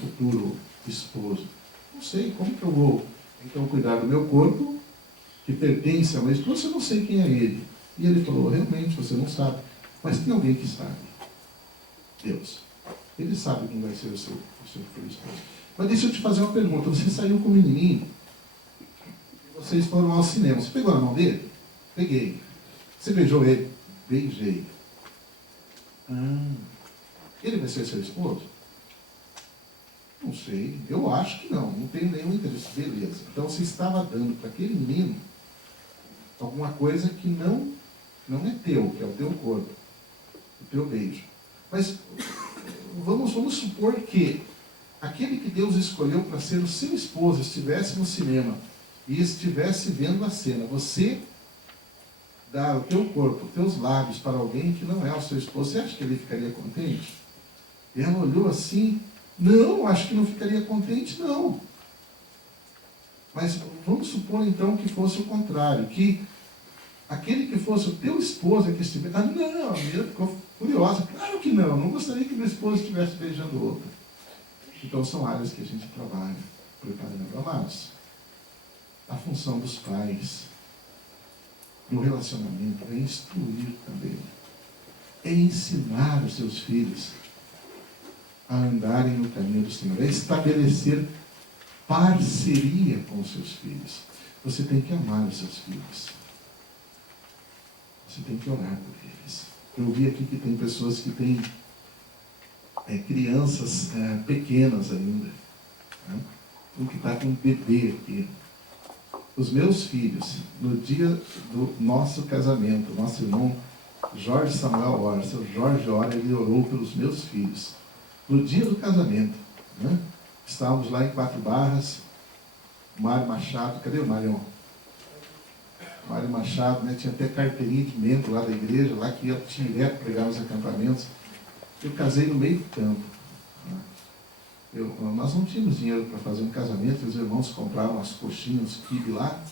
futuro esposo. Não sei, como que eu vou então cuidar do meu corpo, que pertence ao meu esposo, eu não sei quem é ele. E ele falou, realmente, você não sabe. Mas tem alguém que sabe. Deus. Ele sabe quem vai ser o seu futuro esposo. Mas deixa eu te fazer uma pergunta. Você saiu com o menininho, e vocês foram ao cinema. Você pegou na mão dele? Peguei. Você beijou ele? Beijei. Ele vai ser seu esposo? Não sei. Eu acho que não. Não tenho nenhum interesse. Beleza. Então você estava dando para aquele menino alguma coisa que não é teu, que é o teu corpo, o teu beijo. Mas vamos supor que aquele que Deus escolheu para ser o seu esposo estivesse no cinema e estivesse vendo a cena. Você dá o teu corpo, os teus lábios para alguém que não é o seu esposo. Você acha que ele ficaria contente? E ela olhou assim, não, acho que não ficaria contente, não. Mas vamos supor então que fosse o contrário, que aquele que fosse o teu esposo é que estivesse... não, a menina ficou furiosa. Claro que não gostaria que meu esposo estivesse beijando outra. Então são áreas que a gente trabalha, preparando. Amados, a função dos pais no relacionamento é instruir também, é ensinar os seus filhos a andarem no caminho do Senhor, é estabelecer parceria com os seus filhos. Você tem que amar os seus filhos. Você tem que orar por eles. Eu vi aqui que tem pessoas que têm crianças pequenas ainda. Né? Um que está com um bebê aqui. Os meus filhos, no dia do nosso casamento, nosso irmão Jorge Samuel ora, o seu Jorge ora, ele orou pelos meus filhos. No dia do casamento, né? Estávamos lá em Quatro Barras, Mário Machado, cadê o Mário? Mário Machado, né? Tinha até carteirinha de membro lá da igreja, lá que ia direto pregar nos acampamentos. Eu casei no meio do campo. Né? Nós não tínhamos dinheiro para fazer um casamento, os irmãos compraram umas coxinhas, uns quibe lá,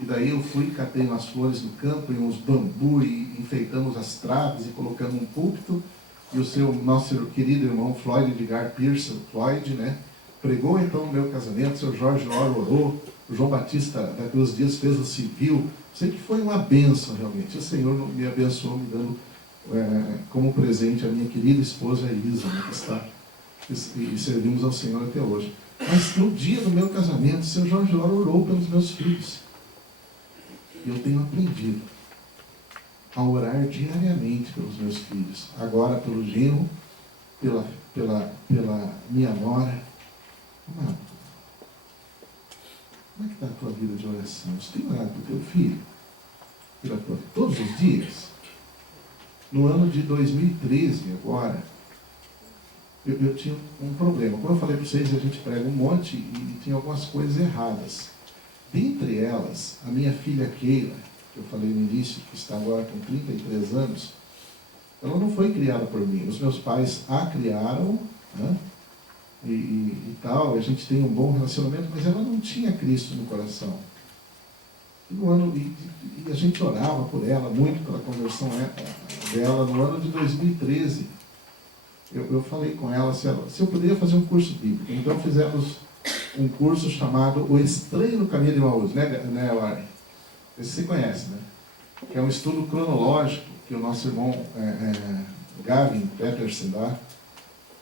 e daí eu fui, catei umas flores no campo, e uns bambu, e enfeitamos as traves, e colocamos um púlpito, e nosso querido irmão Floyd Edgar Pearson, Floyd, né, pregou então no meu casamento, o seu Jorge Lora orou, o João Batista daqueles dias fez o civil, sempre foi uma bênção realmente. O Senhor me abençoou, me dando como presente a minha querida esposa Elisa, né, que está, e servimos ao Senhor até hoje. Mas no dia do meu casamento, o seu Jorge Lora orou pelos meus filhos. E eu tenho aprendido a orar diariamente pelos meus filhos. Agora pelo genro, pela minha nora. Amado, como é que está a tua vida de oração? Você tem orado pelo teu filho? Todos os dias? No ano de 2013, agora, eu tinha um problema. Como eu falei para vocês, a gente prega um monte e tinha algumas coisas erradas. Dentre elas, a minha filha Keila, que eu falei no início, que está agora com 33 anos, ela não foi criada por mim. Os meus pais a criaram, né? E tal, a gente tem um bom relacionamento, mas ela não tinha Cristo no coração. E a gente orava por ela, muito pela conversão dela. No ano de 2013, eu falei com ela se eu poderia fazer um curso bíblico. Então fizemos um curso chamado O Estranho no Caminho de Emaús, né, Lari? Esse você conhece, né? Que é um estudo cronológico que o nosso irmão Gavin Peterson dá.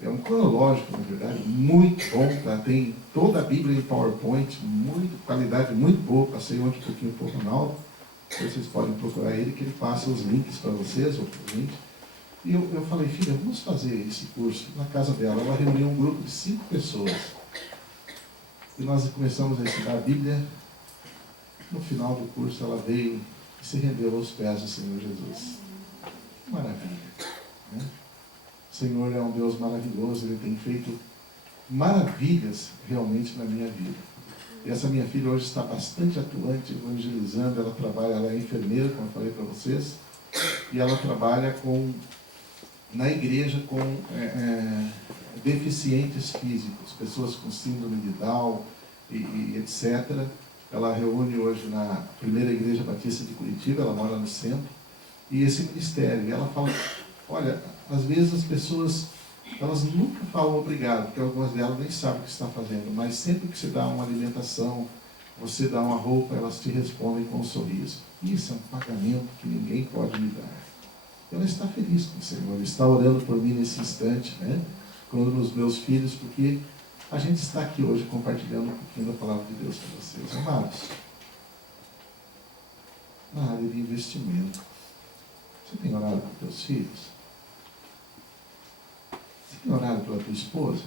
É um cronológico, na verdade, muito bom, tá? Tem toda a Bíblia em PowerPoint, qualidade muito boa. Passei ontem um pouquinho para o Ronaldo, vocês podem procurar ele, que ele passa os links para vocês, ou para a gente. E eu falei, filha, vamos fazer esse curso na casa dela. Ela reuniu um grupo de 5 pessoas. E nós começamos a estudar a Bíblia. No final do curso, ela veio e se rendeu aos pés do Senhor Jesus. Maravilha, né? O Senhor é um Deus maravilhoso, Ele tem feito maravilhas realmente na minha vida. E essa minha filha hoje está bastante atuante, evangelizando. Ela é enfermeira, como eu falei para vocês, e ela trabalha com na igreja com deficientes físicos, pessoas com síndrome de Down e etc. Ela reúne hoje na primeira igreja batista de Curitiba, ela mora no centro, e esse ministério. E ela fala, olha, às vezes as pessoas, elas nunca falam obrigado, porque algumas delas nem sabem o que está fazendo, mas sempre que você dá uma alimentação, você dá uma roupa, elas te respondem com um sorriso. Isso é um pagamento que ninguém pode me dar. Ela está feliz com o Senhor, está orando por mim nesse instante, né? Quando nos meus filhos, porque a gente está aqui hoje compartilhando um pouquinho da palavra de Deus com vocês. Amados, na área de investimento, você tem orado por teus filhos? Você tem orado pela tua esposa?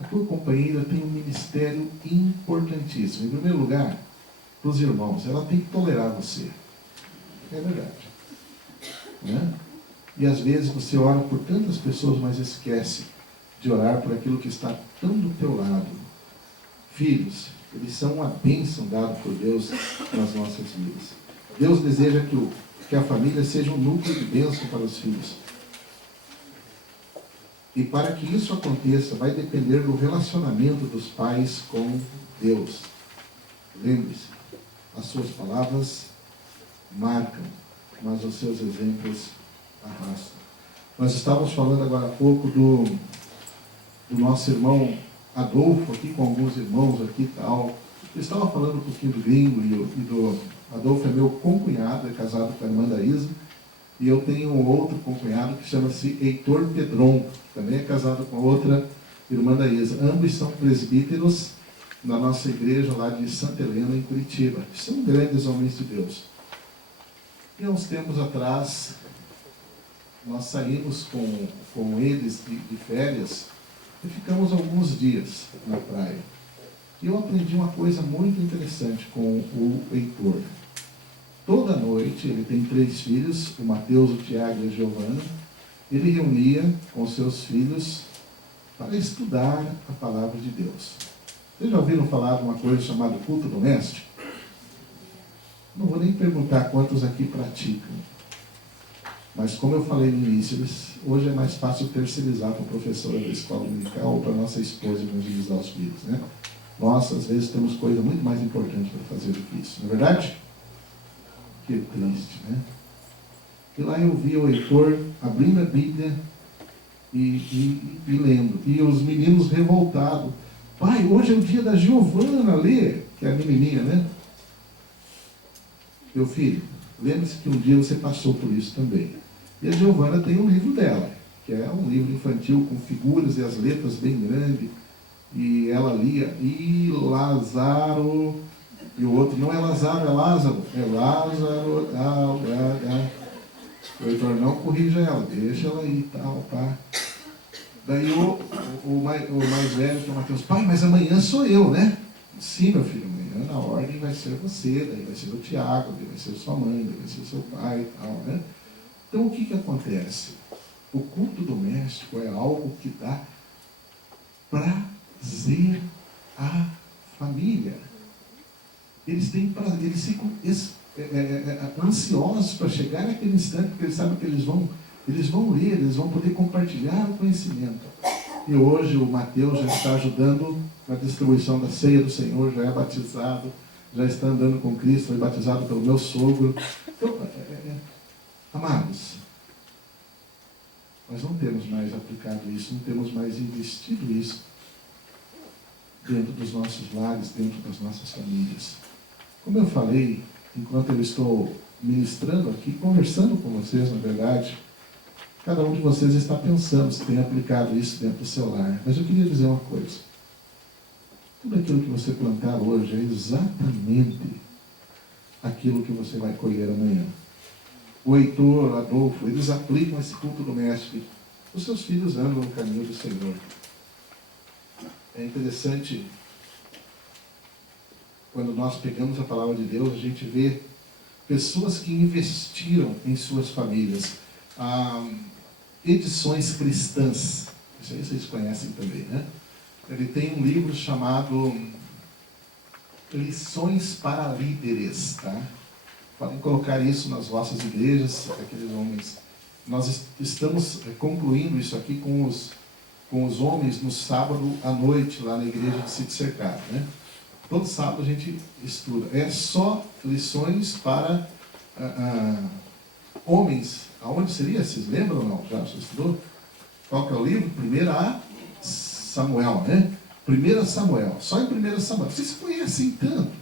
A tua companheira tem um ministério importantíssimo. Em primeiro lugar, para os irmãos, ela tem que tolerar você. É verdade. Né? E às vezes você ora por tantas pessoas, mas esquece de orar por aquilo que está tão do teu lado. Filhos, eles são uma bênção dada por Deus nas nossas vidas. Deus deseja que a família seja um núcleo de bênção para os filhos. E para que isso aconteça, vai depender do relacionamento dos pais com Deus. Lembre-se, as suas palavras marcam, mas os seus exemplos arrastam. Nós estávamos falando agora há pouco do nosso irmão Adolfo, aqui com alguns irmãos aqui e tal. Eu estava falando um pouquinho do gringo e do Adolfo é meu concunhado, é casado com a irmã da Isa. E eu tenho um outro concunhado que chama-se Heitor Pedron, também é casado com outra irmã da Isa. Ambos são presbíteros na nossa igreja lá de Santa Helena, em Curitiba. São grandes homens de Deus. E há uns tempos atrás, nós saímos com eles de férias e ficamos alguns dias na praia. E eu aprendi uma coisa muito interessante com o Heitor. Toda noite, ele tem 3 filhos, o Mateus, o Tiago e a Giovana. Ele reunia com seus filhos para estudar a palavra de Deus. Vocês já ouviram falar de uma coisa chamada culto doméstico? Não vou nem perguntar quantos aqui praticam. Mas como eu falei no início, hoje é mais fácil terceirizar para a professora da escola dominical ou para a nossa esposa evangelizar os filhos, né? Nós, às vezes, temos coisa muito mais importante para fazer do que isso, não é verdade? Que triste, né? E lá eu vi o Heitor abrindo a Bíblia e lendo. E os meninos revoltados. Pai, hoje é o dia da Giovana ler, que é a menininha, né? Meu filho, lembre-se que um dia você passou por isso também. E a Giovana tem um livro dela, que é um livro infantil com figuras e as letras bem grandes. E ela lia, e Lázaro... E o outro, não é Lázaro, é Lázaro. É Lázaro, O Heitor, não corrija ela, deixa ela aí, tal, tá. Daí o mais velho, que é o Mateus, pai, mas amanhã sou eu, né? Sim, meu filho, amanhã na ordem vai ser você, daí vai ser o Tiago, daí vai ser sua mãe, daí vai ser seu pai e tal, né? Então o que acontece? O culto doméstico é algo que dá prazer à família. Eles ficam ansiosos para chegar naquele instante, porque eles sabem que eles vão ler, eles vão poder compartilhar o conhecimento. E hoje o Mateus já está ajudando na distribuição da ceia do Senhor, já é batizado, já está andando com Cristo, foi batizado pelo meu sogro. Então, amados, nós não temos mais aplicado isso, não temos mais investido isso dentro dos nossos lares, dentro das nossas famílias. Como eu falei, enquanto eu estou ministrando aqui, conversando com vocês, na verdade, cada um de vocês está pensando se tem aplicado isso dentro do seu lar. Mas eu queria dizer uma coisa. Tudo aquilo que você plantar hoje é exatamente aquilo que você vai colher amanhã. O Heitor, o Adolfo, eles aplicam esse culto doméstico. Os seus filhos andam no caminho do Senhor. É interessante, quando nós pegamos a palavra de Deus, a gente vê pessoas que investiram em suas famílias. Edições Cristãs, isso aí vocês conhecem também, né? Ele tem um livro chamado Lições para Líderes, tá? Podem colocar isso nas vossas igrejas, aqueles homens nós estamos concluindo isso aqui com os homens no sábado à noite, lá na igreja de Sítio Cercado, né? Todo sábado a gente estuda. É só lições para homens. Aonde seria? Vocês lembram ou não? Já estudou? Qual que é o livro? 1 Samuel, né? 1 Samuel. Só em 1 Samuel. Vocês conhecem tanto.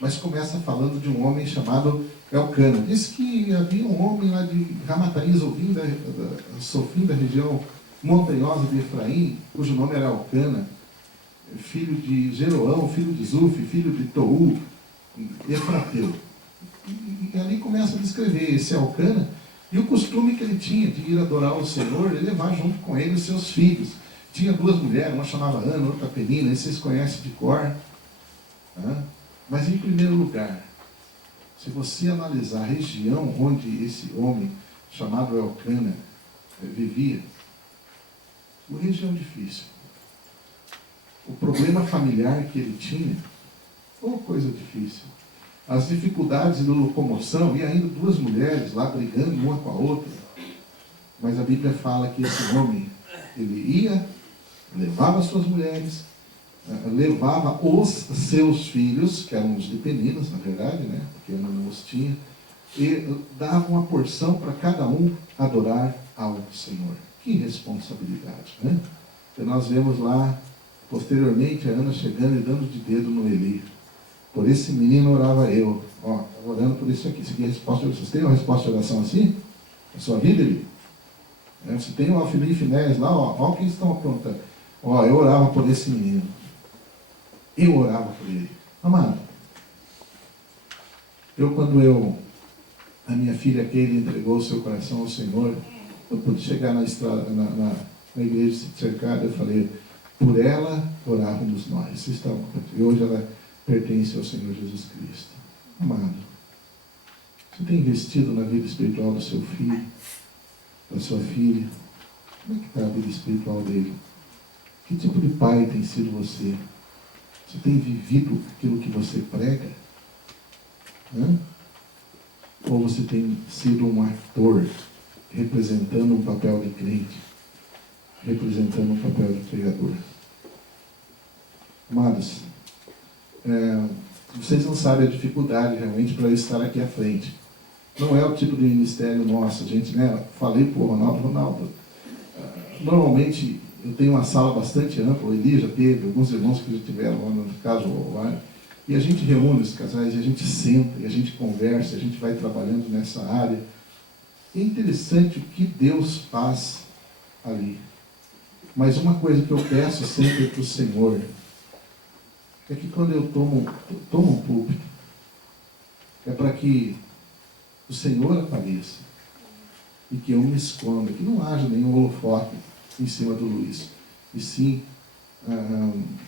Mas começa falando de um homem chamado Elcana. Diz que havia um homem lá de Ramataim, Sofim, da região montanhosa de Efraim, cujo nome era Elcana, filho de Jeroão, filho de Zufi, filho de Tou, Efrateu. E ali começa a descrever esse Elcana e o costume que ele tinha de ir adorar o Senhor e levar junto com ele os seus filhos. Tinha duas mulheres, uma chamava Ana, outra Penina, vocês conhecem de cor. Mas em primeiro lugar, se você analisar a região onde esse homem chamado Elcana vivia, uma região difícil. O problema familiar que ele tinha, coisa difícil. As dificuldades de locomoção, e ainda duas mulheres lá brigando uma com a outra. Mas a Bíblia fala que esse homem, ele ia, levava suas mulheres, levava os seus filhos, que eram os de Peninas, na verdade, né? Porque Ana não os tinha, e dava uma porção para cada um adorar ao Senhor. Que responsabilidade, né? Então nós vemos lá, posteriormente, a Ana chegando e dando de dedo no Eli. Por esse menino orava eu. Estava orando por isso aqui. Vocês têm uma resposta de oração assim? Na sua vida, Eli? Você tem o Alfini e Finés lá, ó o que eles estão aprontando. Eu orava por esse menino. Eu orava por ele. Amado, quando a minha filha Keila entregou o seu coração ao Senhor, eu pude chegar na estrada, na igreja cercada, eu falei, por ela orávamos nós. E hoje ela pertence ao Senhor Jesus Cristo. Amado, você tem investido na vida espiritual do seu filho, da sua filha? Como é que está a vida espiritual dele? Que tipo de pai tem sido você? Você tem vivido aquilo que você prega? Ou você tem sido um ator representando um papel de crente, representando um papel de pregador? Amados, vocês não sabem a dificuldade realmente para eu estar aqui à frente. Não é o tipo de ministério nosso. A gente, falei para o Ronaldo, normalmente eu tenho uma sala bastante ampla, o Eli já teve, alguns irmãos que já tiveram lá no caso, e a gente reúne os casais, e a gente senta, e a gente conversa, a gente vai trabalhando nessa área. É interessante o que Deus faz ali. Mas uma coisa que eu peço sempre para o Senhor, é que quando eu tomo um púlpito, é para que o Senhor apareça, e que eu me esconda, que não haja nenhum holofote em cima do Luiz, e sim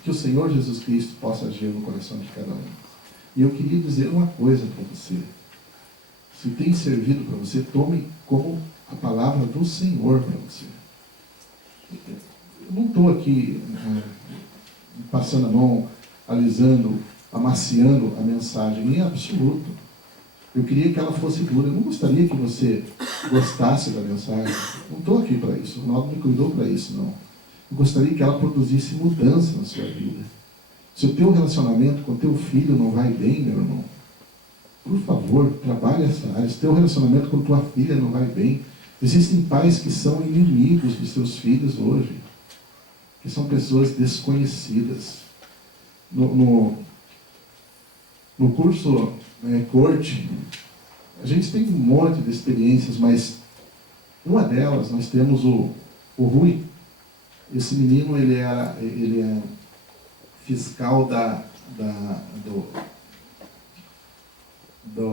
que o Senhor Jesus Cristo possa agir no coração de cada um. E eu queria dizer uma coisa para você. Se tem servido para você, tome como a palavra do Senhor para você. Eu não estou aqui passando a mão, alisando, amaciando a mensagem, em absoluto. Eu queria que ela fosse dura. Eu não gostaria que você gostasse da mensagem. Não estou aqui para isso. O Ronaldo me cuidou para isso, não. Eu gostaria que ela produzisse mudança na sua vida. Se o teu relacionamento com o teu filho não vai bem, meu irmão, por favor, trabalhe essa área. Se o teu relacionamento com tua filha não vai bem, existem pais que são inimigos de seus filhos hoje, que são pessoas desconhecidas. No curso Corte, a gente tem um monte de experiências, mas uma delas, nós temos o Rui. Esse menino, ele é fiscal do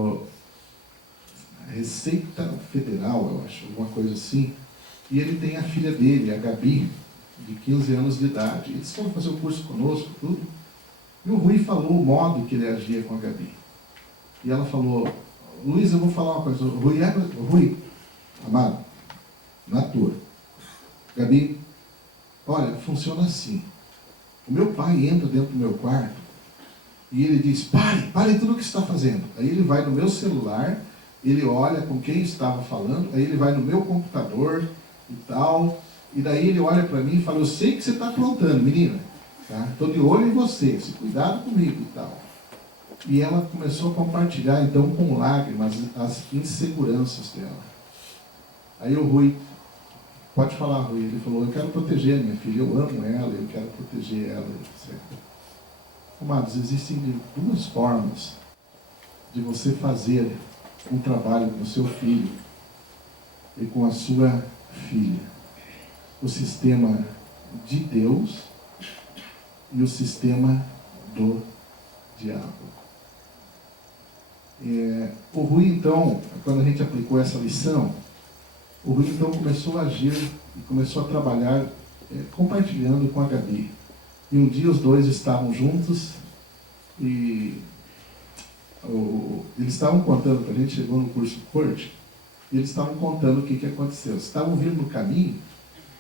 Receita Federal, eu acho, alguma coisa assim. E ele tem a filha dele, a Gabi, de 15 anos de idade. Eles foram fazer o curso conosco, tudo. E o Rui falou o modo que ele agia com a Gabi. E ela falou, Luiz, eu vou falar uma coisa. Rui, amado, na tua. Gabi, olha, funciona assim. O meu pai entra dentro do meu quarto e ele diz, pare tudo o que você está fazendo. Aí ele vai no meu celular, ele olha com quem estava falando, aí ele vai no meu computador e tal, e daí ele olha para mim e fala, eu sei que você está aprontando, menina, tá? Estou de olho em você, se cuidado comigo e tal. E ela começou a compartilhar, então, com lágrimas, as inseguranças dela. Aí o Rui, pode falar, Rui, ele falou, eu quero proteger a minha filha, eu amo ela, eu quero proteger ela, etc. Amados, existem duas formas de você fazer um trabalho com o seu filho e com a sua filha. O sistema de Deus e o sistema do diabo. O Rui, então, quando a gente aplicou essa lição, o Rui, então, começou a agir e começou a trabalhar compartilhando com a Gabi. E um dia os dois estavam juntos e eles estavam contando, para a gente chegou no curso de corte, e eles estavam contando o que aconteceu. Eles estavam vindo no caminho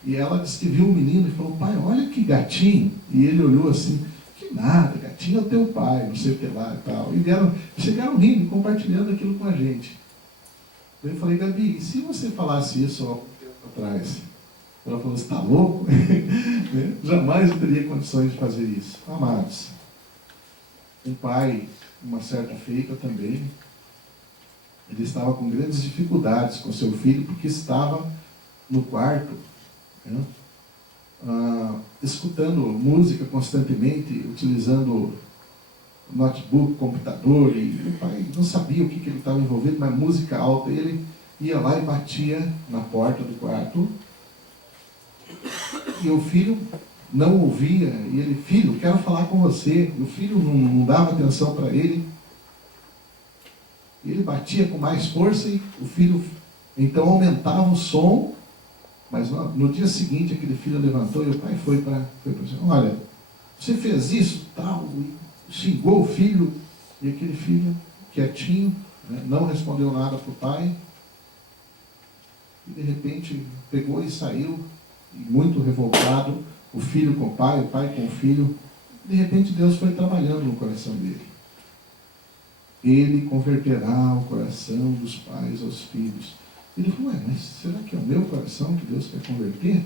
e ela disse que viu um menino e falou, pai, olha que gatinho. E ele olhou assim, que nada, gatinho é o teu pai, não sei o que lá e tal. E chegaram rindo e compartilhando aquilo com a gente. Eu falei, Gabi, e se você falasse isso há um tempo atrás? Ela falou, você está louco? Jamais eu teria condições de fazer isso. Amados, um pai, uma certa feita também, ele estava com grandes dificuldades com seu filho, porque estava no quarto, né, escutando música constantemente, utilizando notebook, computador, e o pai não sabia o que ele estava envolvido, mas música alta, e ele ia lá e batia na porta do quarto, e o filho não ouvia, e ele, filho, quero falar com você, e o filho não dava atenção para ele, e ele batia com mais força, e o filho então aumentava o som, mas no dia seguinte aquele filho levantou, e o pai foi para dizer, olha, você fez isso, tal, e xingou o filho, e aquele filho, quietinho, né, não respondeu nada para o pai, e de repente pegou e saiu, e muito revoltado, o filho com o pai com o filho. De repente Deus foi trabalhando no coração dele. Ele converterá o coração dos pais aos filhos. Ele falou, mas será que é o meu coração que Deus quer converter?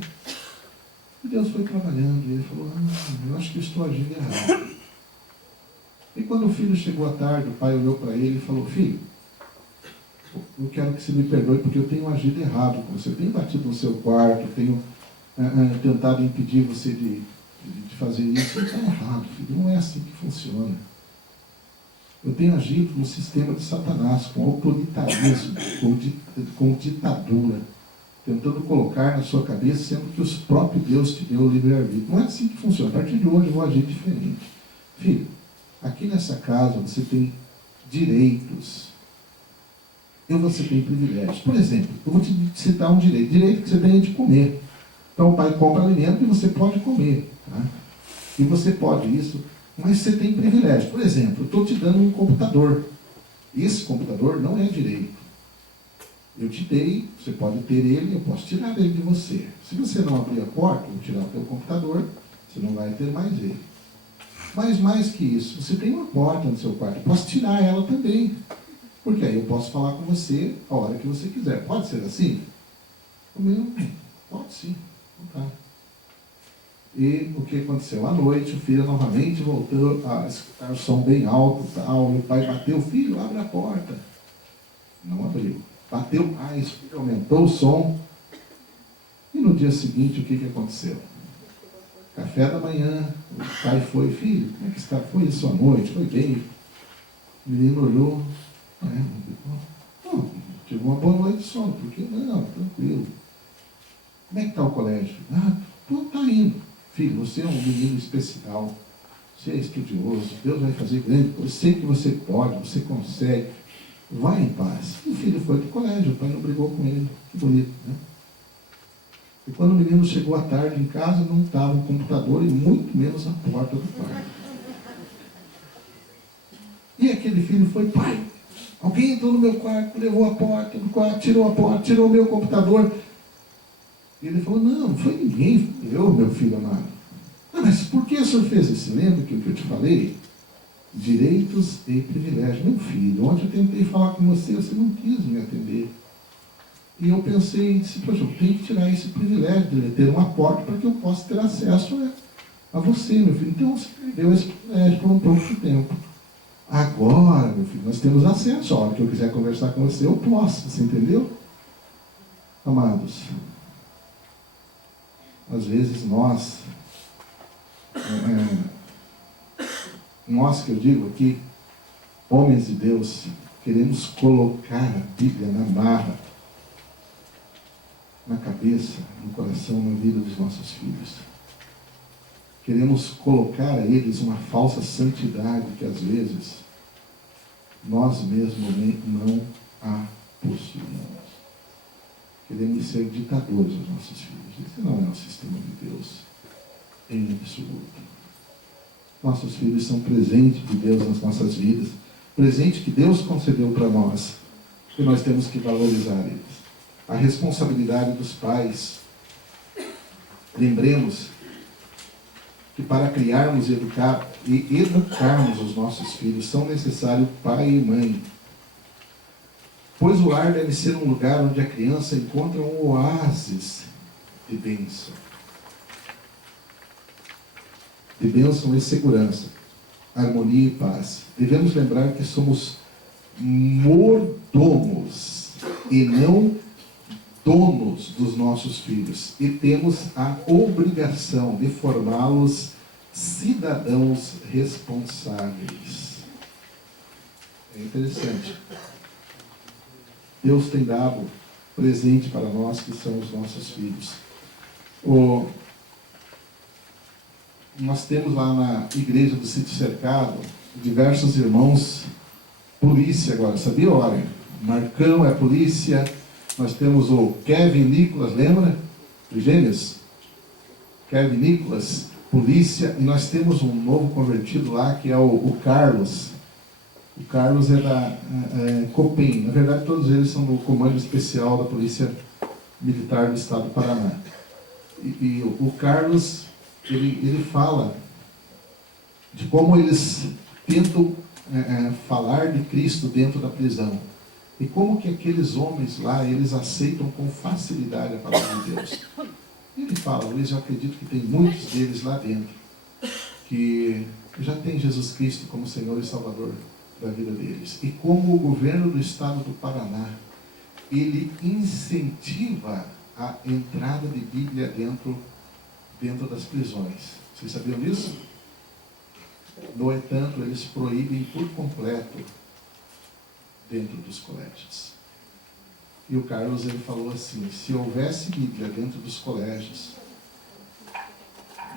E Deus foi trabalhando, e ele falou, eu acho que eu estou agindo errado. E quando o filho chegou à tarde, o pai olhou para ele e falou, filho, eu quero que você me perdoe porque eu tenho agido errado com você. Eu tenho batido no seu quarto, tenho tentado impedir você de fazer isso. Está errado, filho, não é assim que funciona. Eu tenho agido no sistema de Satanás, com autoritarismo, com ditadura, tentando colocar na sua cabeça, sendo que o próprio Deus te deu o livre-arbítrio. Não é assim que funciona. A partir de hoje eu vou agir diferente. Filho, aqui nessa casa você tem direitos e você tem privilégios. Por exemplo, eu vou te citar um direito. Direito que você tem de comer. Então o pai compra alimento e você pode comer. Tá? E você pode isso, mas você tem privilégio. Por exemplo, eu estou te dando um computador. Esse computador não é direito. Eu te dei, você pode ter ele, eu posso tirar ele de você. Se você não abrir a porta, eu vou tirar o teu computador, você não vai ter mais ele. Mas mais que isso, você tem uma porta no seu quarto, eu posso tirar ela também. Porque aí eu posso falar com você a hora que você quiser. Pode ser assim? O meu, pode sim. Tá. E o que aconteceu? À noite, o filho novamente voltou a escutar o som bem alto, tal, e o pai bateu, filho, abre a porta. Não abriu. Bateu mais, o filho aumentou o som. E no dia seguinte, o que aconteceu? Café da manhã, o pai foi, filho, como é que está? Foi isso à noite? Foi bem. O menino olhou, não, tive uma boa noite de sono, porque não, tranquilo. Como é que está o colégio? Está indo. Filho, você é um menino especial, você é estudioso, Deus vai fazer grande coisa, eu sei que você pode, você consegue, vai em paz. E o filho foi para o colégio, o pai não brigou com ele, que bonito, né? E quando o menino chegou à tarde em casa, não estava o computador e muito menos a porta do quarto. E aquele filho foi, pai, alguém entrou no meu quarto, levou a porta do quarto, tirou a porta, tirou o meu computador. E ele falou, não foi ninguém, foi eu, meu filho amado. Mas por que o senhor fez isso? Lembra que eu te falei? Direitos e privilégios. Meu filho, ontem eu tentei falar com você não quis me atender. E eu pensei, disse, poxa, eu tenho que tirar esse privilégio de ter uma porta para que eu possa ter acesso a você, meu filho. Então você perdeu esse privilégio por um pouco de tempo. Agora, meu filho, nós temos acesso. A hora que eu quiser conversar com você, eu posso. Você entendeu? Amados, às vezes nós que eu digo aqui, homens de Deus, queremos colocar a Bíblia na marra, na cabeça, no coração, na vida dos nossos filhos. Queremos colocar a eles uma falsa santidade que às vezes nós mesmos não a possuímos. Queremos ser ditadores dos nossos filhos. Esse não é o sistema de Deus em absoluto. Nossos filhos são presente de Deus nas nossas vidas, presente que Deus concedeu para nós, e nós temos que valorizar eles. A responsabilidade dos pais. Lembremos que para criarmos e educarmos os nossos filhos, são necessários pai e mãe. Pois o lar deve ser um lugar onde a criança encontra um oásis de bênção. De bênção e segurança, harmonia e paz. Devemos lembrar que somos mordomos e não donos dos nossos filhos. E temos a obrigação de formá-los cidadãos responsáveis. É interessante. Deus tem dado presente para nós que são os nossos filhos. Nós temos lá na igreja do Sítio Cercado diversos irmãos polícia agora, sabia? Olha, Marcão é polícia, nós temos o Kevin Nicolas, lembra? Os gêmeos? Kevin Nicolas, polícia, e nós temos um novo convertido lá que é o Carlos. O Carlos é da COPEM. Na verdade, todos eles são do Comando Especial da Polícia Militar do Estado do Paraná. E o Carlos, ele fala de como eles tentam falar de Cristo dentro da prisão. E como que aqueles homens lá, eles aceitam com facilidade a palavra de Deus. Ele fala, Luiz, eu acredito que tem muitos deles lá dentro que já tem Jesus Cristo como Senhor e Salvador da vida deles. E como o governo do estado do Paraná, ele incentiva a entrada de Bíblia dentro das prisões. Vocês sabiam disso? No entanto, eles proíbem por completo dentro dos colégios. E o Carlos, ele falou assim, se houvesse Bíblia dentro dos colégios,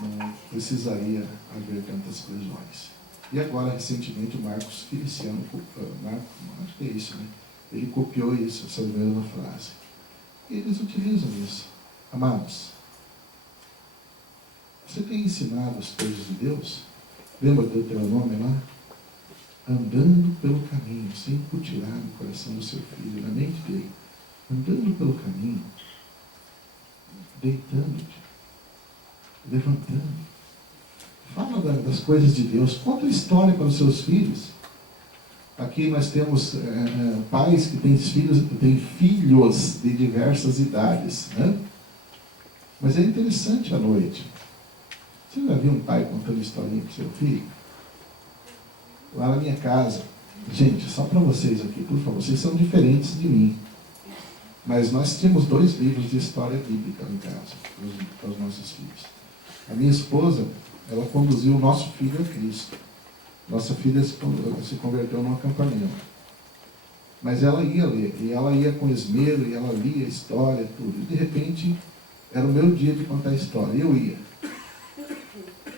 não precisaria haver tantas prisões. E agora, recentemente, o Marcos Feliciano, acho que é isso, né? Ele copiou isso, essa mesma frase. E eles utilizam isso. Amados, você tem ensinado as coisas de Deus? Lembra do teu nome lá? Andando pelo caminho, sem tirar no coração do seu filho, na mente dele. Andando pelo caminho, deitando-te, levantando. Fala das coisas de Deus, conta a história para os seus filhos. Aqui nós temos pais que têm filhos de diversas idades, né? Mas é interessante à noite. Você já viu um pai contando historinha para o seu filho? Lá na minha casa, gente, só para vocês aqui, por favor, vocês são diferentes de mim. Mas nós tínhamos 2 livros de história bíblica em casa, para os nossos filhos. A minha esposa, ela conduziu o nosso filho a Cristo. Nossa filha se converteu num acampamento. Mas ela ia ler, e ela ia com esmero, e ela lia a história, tudo. E de repente, era o meu dia de contar a história, eu ia.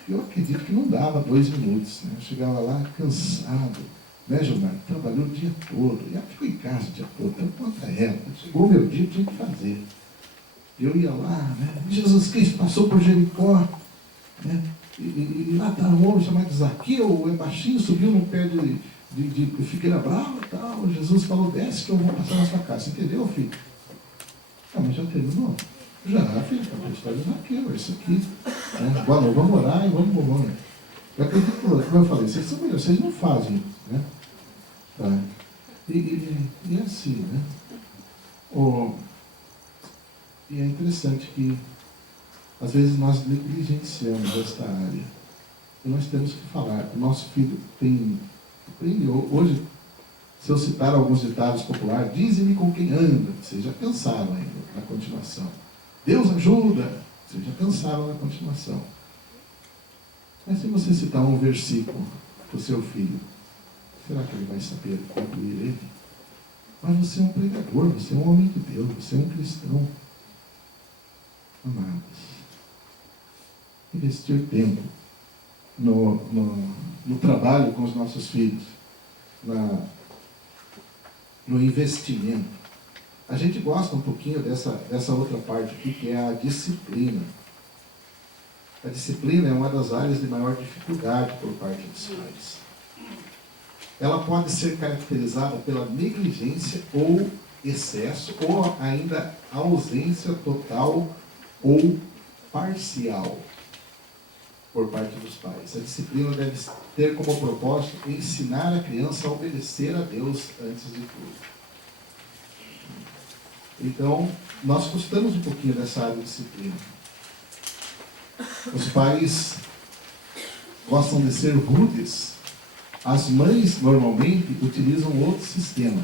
Eu acredito que não dava 2 minutos, né? Eu chegava lá cansado, né, Gilmar? Trabalhou o dia todo, e ela ficou em casa o dia todo, então conta ela. Chegou o meu dia, eu tinha que fazer. Eu ia lá, né? Jesus Cristo passou por Jericó, né? E lá está um homem chamado Zaqueu, é baixinho, subiu num pé de figueira brava e tal. Jesus falou, desce que eu vou passar na sua casa. Entendeu, filho? Ah, mas já terminou? Já, filho, a história de Zaqueu, isso aqui. Né? Agora vamos orar e vamos. Eu acredito, como eu falei, vocês são melhores, vocês não fazem, né? Tá. E é assim, né? E é interessante que, às vezes, nós negligenciamos esta área. E nós temos que falar. O nosso filho tem... Hoje, se eu citar alguns ditados populares, dize-me com quem anda. Vocês já pensaram ainda na continuação. Deus ajuda. Vocês já pensaram na continuação. Mas se você citar um versículo para o seu filho, será que ele vai saber concluir ele? Mas você é um pregador, você é um homem de Deus, você é um cristão. Amados, investir tempo no trabalho com os nossos filhos, no investimento. A gente gosta um pouquinho dessa outra parte aqui, que é a disciplina. A disciplina é uma das áreas de maior dificuldade por parte dos pais. Ela pode ser caracterizada pela negligência ou excesso, ou ainda ausência total ou parcial por parte dos pais. A disciplina deve ter como propósito ensinar a criança a obedecer a Deus antes de tudo. Então, nós gostamos um pouquinho dessa área de disciplina. Os pais gostam de ser rudes. As mães, normalmente, utilizam outro sistema.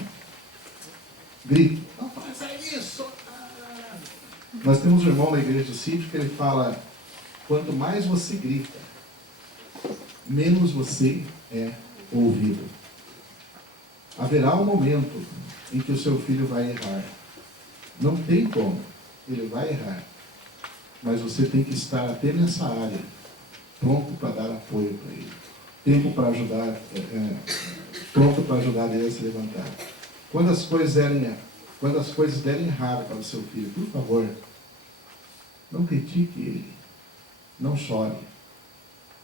Grito. Não faça isso! Nós temos um irmão na igreja do sítio que ele fala: quanto mais você grita, menos você é ouvido. Haverá um momento em que o seu filho vai errar. Não tem como. Ele vai errar. Mas você tem que estar até nessa área, pronto para dar apoio para ele. Tempo para ajudar, pronto para ajudar ele a se levantar. Quando as coisas derem errado para o seu filho, por favor, não critique ele, não chore,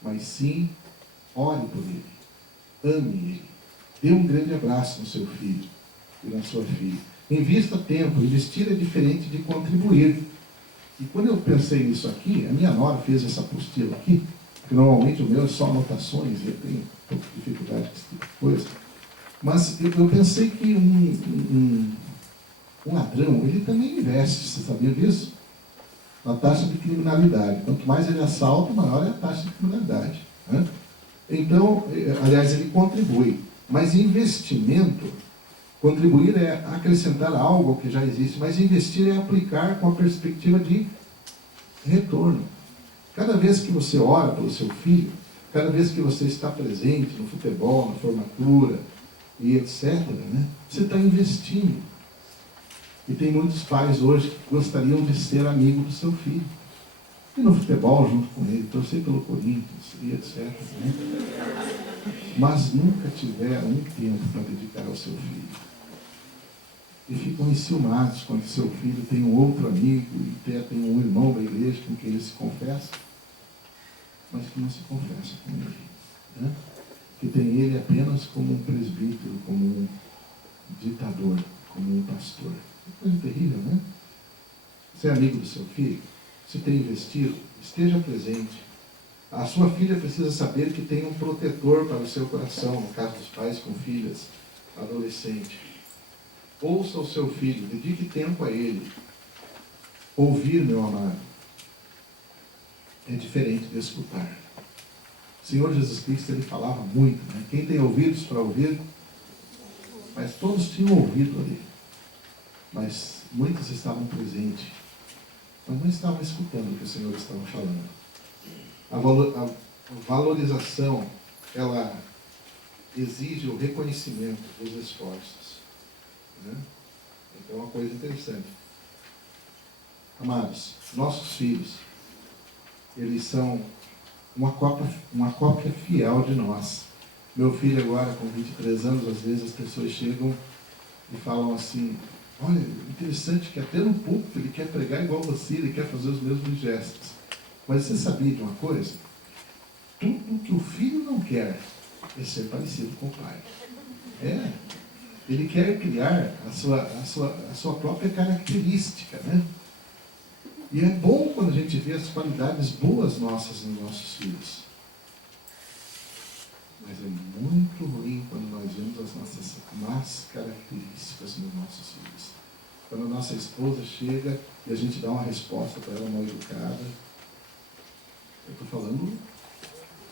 mas sim ore por ele, ame ele, dê um grande abraço no seu filho e na sua filha. Invista tempo. Investir é diferente de contribuir. E quando eu pensei nisso aqui, a minha nora fez essa apostila aqui, que normalmente o meu é só anotações, e eu tenho um pouco de dificuldade com esse tipo de coisa. Mas eu pensei que um ladrão, ele também investe, você sabia disso? Na taxa de criminalidade. Quanto mais ele assalta, maior é a taxa de criminalidade, né? Então, aliás, ele contribui. Mas investimento, contribuir é acrescentar algo ao que já existe, mas investir é aplicar com a perspectiva de retorno. Cada vez que você ora pelo seu filho, cada vez que você está presente no futebol, na formatura e etc., né, você está investindo. E tem muitos pais hoje que gostariam de ser amigo do seu filho. E no futebol, junto com ele, torcer pelo Corinthians e etc., né? Mas nunca tiveram um tempo para dedicar ao seu filho. E ficam enciumados quando seu filho tem um outro amigo e tem um irmão da igreja com quem ele se confessa, mas que não se confessa com ele, né? Que tem ele apenas como um presbítero, como um ditador, como um pastor. Que coisa terrível, né? Você é amigo do seu filho? Se tem investido, esteja presente. A sua filha precisa saber que tem um protetor para o seu coração, no caso dos pais com filhas, adolescente. Ouça o seu filho, dedique tempo a ele. Ouvir, meu amado, é diferente de escutar. O Senhor Jesus Cristo, ele falava muito, né? Quem tem ouvidos para ouvir, mas todos tinham ouvido ali. Mas muitos estavam presentes, mas não estavam escutando o que o Senhor estava falando. A valorização, ela exige o reconhecimento dos esforços, né? Então é uma coisa interessante. Amados, nossos filhos, eles são uma cópia fiel de nós. Meu filho agora, com 23 anos, às vezes as pessoas chegam e falam assim: olha, interessante que até no púlpito ele quer pregar igual você, ele quer fazer os mesmos gestos. Mas você sabia de uma coisa? Tudo que o filho não quer é ser parecido com o pai. Ele quer criar a sua própria característica, né? E é bom quando a gente vê as qualidades boas nossas nos nossos filhos. Mas é muito ruim quando nós vemos as nossas más características nos nossos filhos. Quando a nossa esposa chega e a gente dá uma resposta para ela mal educada. Eu estou falando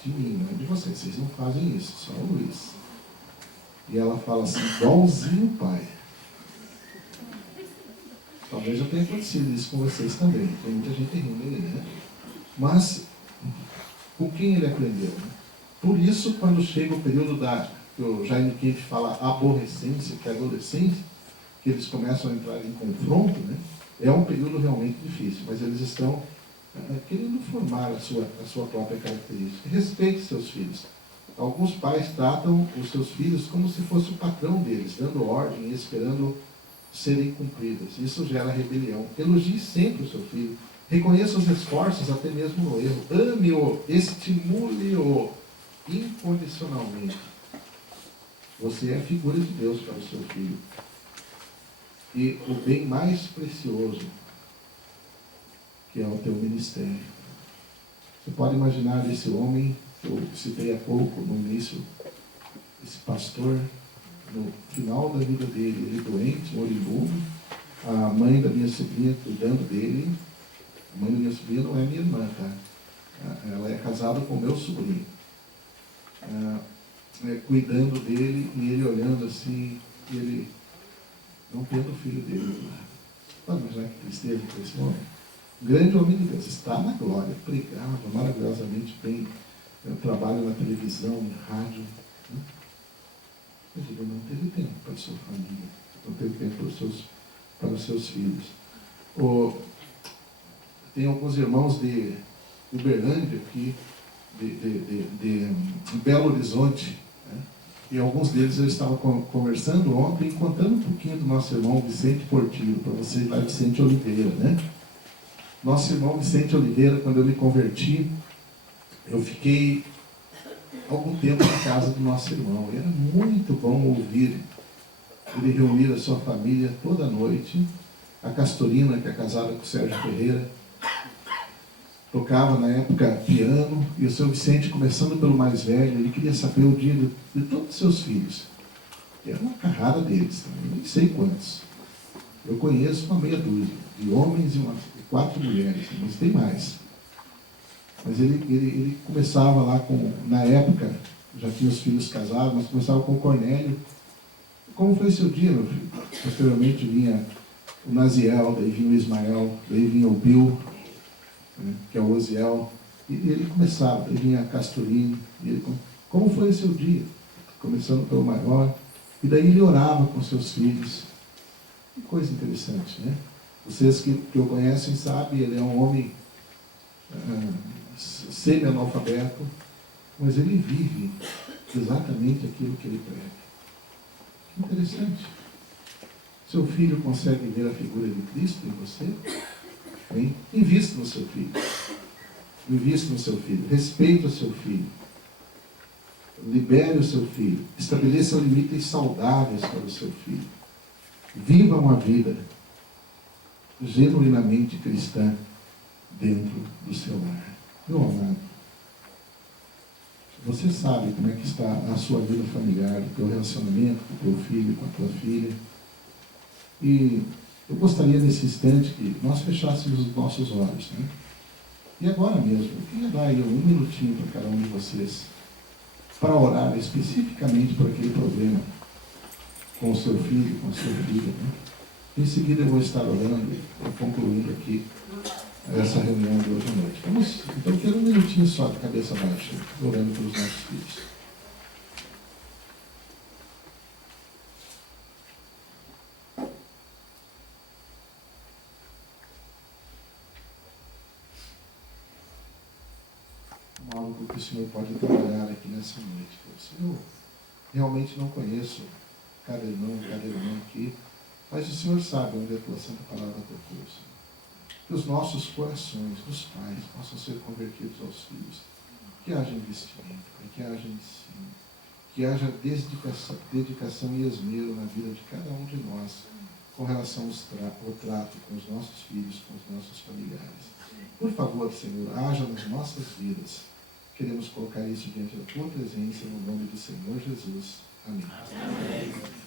de mim, não é de vocês. Vocês não fazem isso, só o Luiz. E ela fala assim, igualzinho o pai. Talvez já tenha acontecido isso com vocês também. Tem muita gente rindo aí, né? Mas, com quem ele aprendeu? Né? Por isso, quando chega o período que o Jaime Kemp fala aborrecência, que é a adolescência, que eles começam a entrar em confronto, né? É um período realmente difícil, mas eles estão querendo formar a sua própria característica. Respeite seus filhos. Alguns pais tratam os seus filhos como se fosse o patrão deles, dando ordem e esperando serem cumpridas. Isso gera rebelião. Elogie sempre o seu filho. Reconheça os esforços, até mesmo no erro. Ame-o, estimule-o incondicionalmente. Você é a figura de Deus para o seu filho. E o bem mais precioso, que é o teu ministério. Você pode imaginar esse homem, que eu citei há pouco, no início, esse pastor, no final da vida dele, ele doente, moribundo, a mãe da minha sobrinha cuidando dele. A mãe da minha sobrinha não é minha irmã, tá? Ela é casada com o meu sobrinho. Cuidando dele e ele olhando assim, e ele não tendo o filho dele do lado. Pode imaginar que tristeza para esse homem? Grande homem de Deus, está na glória, pregava maravilhosamente bem, trabalha na televisão, na rádio. Né? Mas ele não teve tempo para a sua família, não teve tempo para os seus filhos. Tem alguns irmãos de Uberlândia aqui, de Belo Horizonte, né? E alguns deles eu estava conversando ontem, contando um pouquinho do nosso irmão Vicente Portillo, para vocês lá, Vicente Oliveira, né? Nosso irmão Vicente Oliveira, quando eu me converti, eu fiquei algum tempo na casa do nosso irmão. E era muito bom ouvir ele reunir a sua família toda noite. A Castorina, que é casada com o Sérgio Ferreira, tocava na época piano, e o seu Vicente, começando pelo mais velho, ele queria saber o dia de todos os seus filhos. E era uma carrada deles, eu nem sei quantos. Eu conheço uma meia dúzia de homens e 4 mulheres, mas tem mais. Mas ele começava lá na época, já tinha os filhos casados, mas começava com o Cornélio. Como foi seu dia, meu filho? Posteriormente vinha o Naziel, daí vinha o Ismael, daí vinha o Bill, né, que é o Oziel, e ele começava, daí vinha a Castorine, como foi o seu dia? Começando pelo maior, e daí ele orava com seus filhos. Que coisa interessante, né? Vocês que o conhecem sabem, ele é um homem semi-analfabeto, mas ele vive exatamente aquilo que ele prega. Que interessante. Seu filho consegue ver a figura de Cristo em você? Hein? Invista no seu filho. Invista no seu filho. Respeite o seu filho. Libere o seu filho. Estabeleça limites saudáveis para o seu filho. Viva uma vida genuinamente cristã dentro do seu lar. Meu amado, você sabe como é que está a sua vida familiar, o teu relacionamento com o teu filho, com a tua filha. E eu gostaria nesse instante que nós fechássemos os nossos olhos, né? E agora mesmo, eu queria dar aí 1 minutinho para cada um de vocês, para orar especificamente por aquele problema com o seu filho, com a sua filha, né? Em seguida eu vou estar orando e concluindo aqui essa reunião de hoje à noite. Então eu quero 1 minutinho só de cabeça baixa, orando pelos nossos filhos. Algo que o Senhor pode trabalhar aqui nessa noite, Deus. Eu realmente não conheço cada irmão aqui, mas o Senhor sabe onde a tua santa palavra tocou, Senhor. Que os nossos corações dos pais possam ser convertidos aos filhos. Que haja investimento, que haja ensino, que haja dedicação e esmero na vida de cada um de nós com relação ao trato com os nossos filhos, com os nossos familiares. Por favor, Senhor, haja nas nossas vidas Queremos colocar isso diante da tua presença, no nome do Senhor Jesus. Amém. Amém.